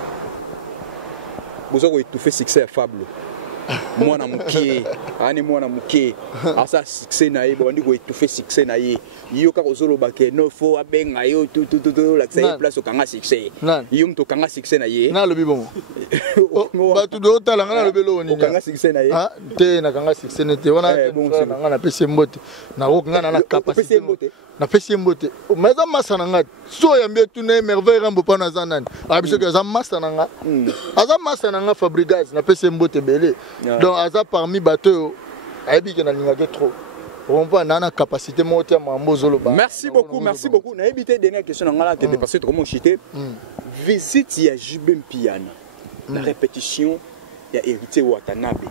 Bozo ko étouffer succès fable. Mwana mukie, ani mwana mukie. Asa succès na ye, bandi ko étouffer succès na ye. Yo ka kozolo bake no fo abenga yo tout la sai place okanga succès. Yo mto kanga succès na ye. Na lobi bon. Ba tu do tala ngana lobelo woni. Kanga succès na ye. Ah, te na kanga succès ne te wana ngana pese mbote. Na ko ngana na capacité. Na pese mbote. Mais za masa nanga. So ya mbie tu na merveille rambo pa na zanani. Abiso ke za masa nanga. Aza masa nanga Fabregas na pese mbote belé. Donc aza parmi bateau ayebi ke na lingake trop. On va na capacité monter mambo zolo ba. Merci beaucoup. Na évité dernière question ngala que dépasser trop mon chité. Visite ya Jibem Piana. La répétition ya héritier Watanabe.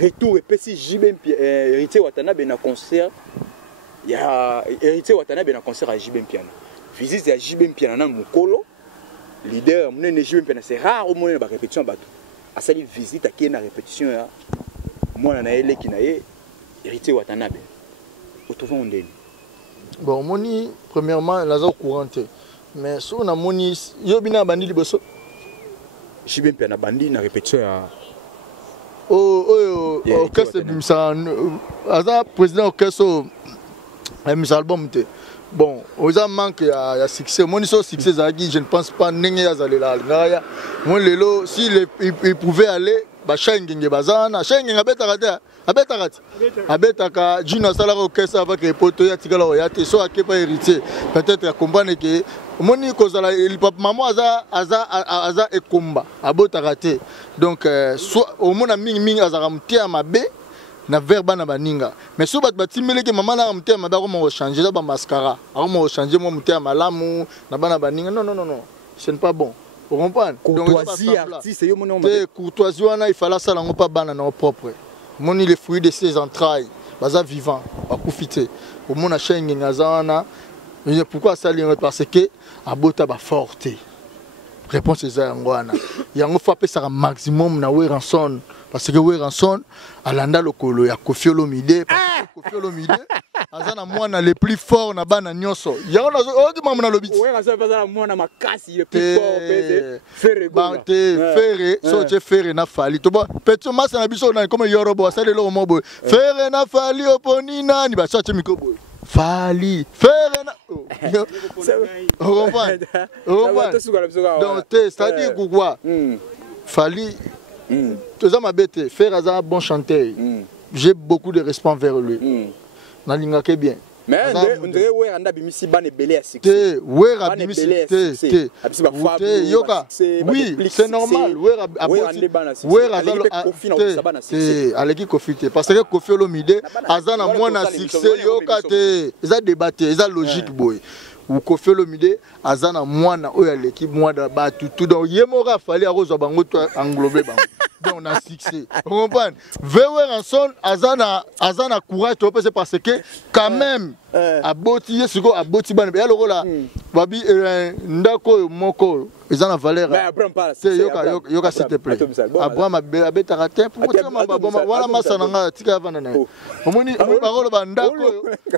Retour et petit Jibem héritier Watanabe na concert. Ya héritier Watanabe na concert à Jibem Piana. Visite ya Jibem Piana na mukolo. Leader munene Jibem Piana c'est rare au moins ba répétition bato. A sali visite à qui na répétition ya moi na ele ki na ye héritier Watanabe. Autrement ndeni. Bon moni premièrement la zo courante. Mais si on a moni yo bina bandi liboso. Jibem Piana bandi na répétition ya orchestre bimsa aza président orchestre bimsa album te bon oza manque ya succès moni so succès zaki je ne pense pas ndenge azalela ngaya mon lelo si il pouvait aller ba shangenge bazana shangenge abetaka jina sala ko kesa avec poto ya tikala o ya te so akepa héritier peut-être ya comprendre que moni kozala il papa maman aza ekomba abotaka te donc soit au mona mingi azaka mutia mabe na verba na baninga mais so bat batimele ke maman na mutia mabe ko mo changer ba mascara ko mo changer mo mutia malamu na bana baninga non ce n'est pas bon. Vous comprenez? Courtoisie artiste yo mona courtoisie wana il fallait ça lango pas bana na propre. Moni les fruits de ses entrailles baza vivant bakufite au mona shenge ngazana. Pourquoi ça lui parce que abota ba forte. Réponse est ngwana. Yango frappé ça maximum na Weranson parce que Weranson alanda lokolo ya Koffi Olomide parce que Koffi Olomide azana mwana le plus fort na bana nyonso. Yango na odi mama na lobiti. Weranson azana mwana makasi le plus fort pese Ferre go. Ferre so che Ferre na fali. To ba petit masa na biso na comme Yorobo asale lo mobo. Ferre na fali oponina ni ba so che mikobo. Fali Ferre na on comprend. Donc c'est-à-dire quoi Fali tous ma bête Ferre a un bon chanteur. J'ai beaucoup de respect envers lui. Nalinga ke bien. Mais on dirait ouais anda bimisi ban belé à succès. Ouais bimisi te. Yoka. Oui, c'est normal. Ouais aleki Koffi parce que Koffi Olomide azana mwana succès yoka te. Eza débatté, eza logique boy. Ou Koffi Olomide azana mwana oyo aleki mwana ba tout donc yemora fallait arroser bango to englober bango. Donc on a succès. Vous comprenez? Weranson azana courage c'est parce que quand même aboti yesuko aboti bana ya lokola babi ndako moko ezana valeur. C'est yoka s'il te plaît. Abraham abeta raté pour voilà masananga tika vana na. Omoni parole ba ndako.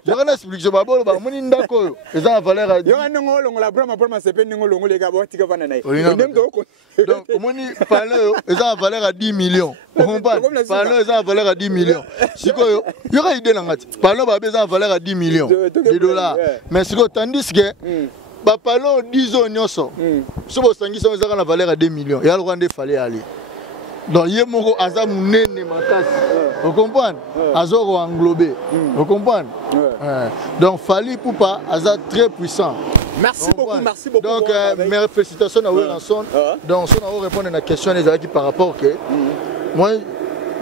Je vais expliquer babolo ba omoni ndako ezana valeur. Yo ngolo ngola Abraham sepe ngolo ngolo ka ba tika vana na. Donc omoni parole ezana valeur 10 millions. Vous comprenez? Parlons ils ont valeur à 10 millions. Sikoyo, il y aura idée ngati. Parlons ba besoin valeur à 10 millions de dollars. Mais sikoyo tandis que ba parlons 10 ans nyonso. So bo sangi so ezaka na valeur à 2 millions. Ya le rwanda fallait aller. Donc yé moko aza munene makasi. Vous comprenez? Azoro englobé. Vous comprenez? Donc Fally Ipupa aza très puissant. Merci beaucoup, merci beaucoup. Donc, mes félicitations à Weranson. Donc, si on répond à la question des acquis par rapport que moi,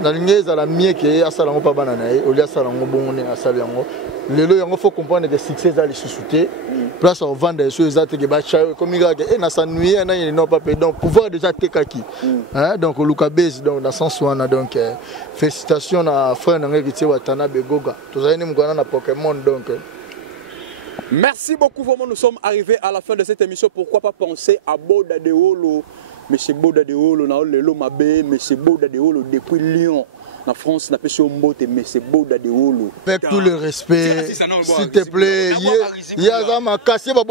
dans l'ingé, à la mieux que à Salango pas bananae, au lieu à Salango bon à Salango. Le lot, il faut comprendre que le succès dans les sous-soutés. Place au vendre des choses, comme il y a na s'ennuyer, il n'a pas payé. Donc, pouvoir déjà tekaki. Donc, au Luka Bez, donc dans sens où on a donc félicitations à frère Nangé Watanabe Goga. Tous les gens qui Pokémon donc. Merci beaucoup, vraiment nous sommes arrivés à la fin de cette émission. Pourquoi pas penser à Boda de Holo, M. Boda de Holo, Naolo Mabé, M. Boda de Holo depuis Lyon. En France, on appelle ça Mbote, mais c'est Boda de Holo. Avec tout le respect, s'il te plaît, il y a un cassé, mais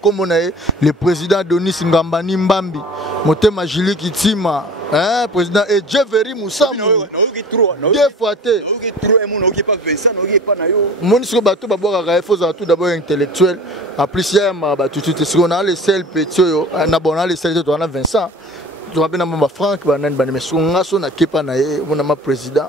comme on a le président Denis Ngambani Mbambi, Motema Jili Kitima, président et Jeffrey Moussamou, deux fois. Monisco Bato Babora, il faut tout d'abord intellectuel. Après, on a les seuls petits, on a les seuls, on a Vincent. Je rappelle à Franck, mais si on a son équipe, on a président.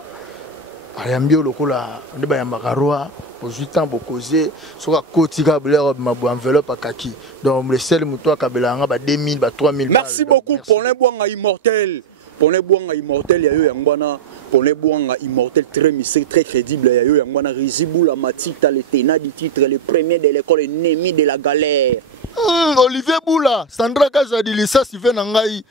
Ayambio lokola ndeba ya makarwa pour 8 ans pour causer sur la côte kabela ma enveloppe à kaki donc le seul muto kabela nga ba 2000 ba 3000. Merci beaucoup pour les boanga immortel. Pour les boanga immortel ya yo yangwana pour les boanga immortel très mystique très crédible ya yo yangwana Rizibula Matita le tenant du titre le premier de l'école ennemi de la galère. Olivier Boula, Sandra Kazadi, ça Sylvain Nangaï,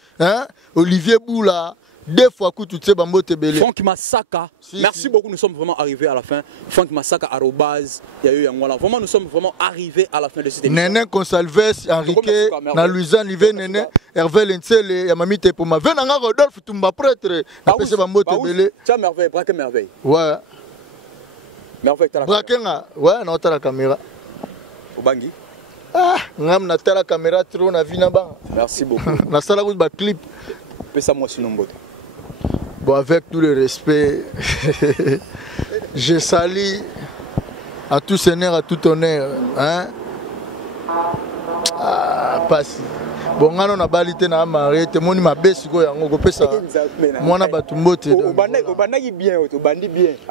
Olivier Boula, deux fois coup tout ce bambo tebele. Franck Massaka, merci beaucoup, nous sommes vraiment arrivés à la fin. Franck Massaka arrobase, vraiment nous sommes vraiment arrivés à la fin de cette émission. Néné Consalves, Enrique, na Louisa Livé, Néné, Hervé Lensele, Yamami Tepoma, Venanga Rodolphe Tumba prêtre, na pese bambo tebele. Tiens merveille, braque merveille. Ouais. Merveille t'as la caméra. Ouais, non t'as la caméra. Obangi. Ah, ngam na tala caméra trop na vina ba. Merci beaucoup. Na sala ba clip. Pesa moi sinon bote. Bon avec tout le respect, je salue à tout seigneur, à tout honneur. Hein? Ah, passe. Bon, on a balité na maré, te moni ma besi ko yango ko pesa. Mwana batumbote.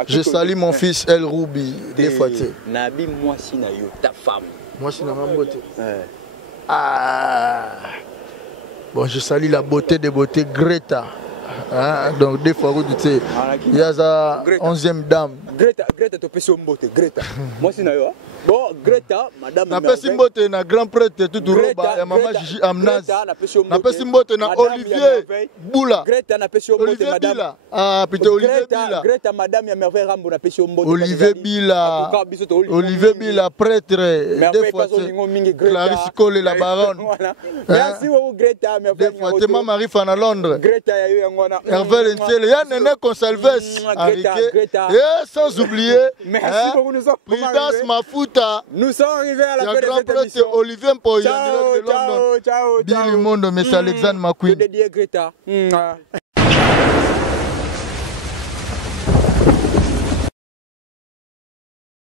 Je salue mon fils El Roubi des fois. Nabi moi si na yo ta femme. Moi si na mambote. Ah. Bon, je salue la beauté des beautés Greta. Hein? Donc des fois tu sais, il y a sa 11e dame. Greta to pesa mbote Greta. Moi si na yo. Bon, Greta, madame. Na pesi mbote na grand prêtre tout roba ya maman Gigi Amnaz. Na pesi mbote na Olivier Boula. Greta na pesi mbote madame. Ah, putain Olivier Bila. Greta madame ya merveille Rambo na pesi mbote. Olivier Bila. Olivier Bila prêtre. Des fois Clarisse Cole la baronne. Merci beaucoup Greta merveille. Des fois Tema Marie Fana Londres. Greta ya yo yangwana. Hervé Lentiel, ya Nene Consalves. Greta. Et sans oublier merci beaucoup nous sommes Prudence Mafuta. Nous sommes arrivés à la fin de grand cette prêtre émission. Olivier Mpoya Ciao, de London. ciao, ciao, Billy Mondo, Mr. Alexandre McQueen. Greta.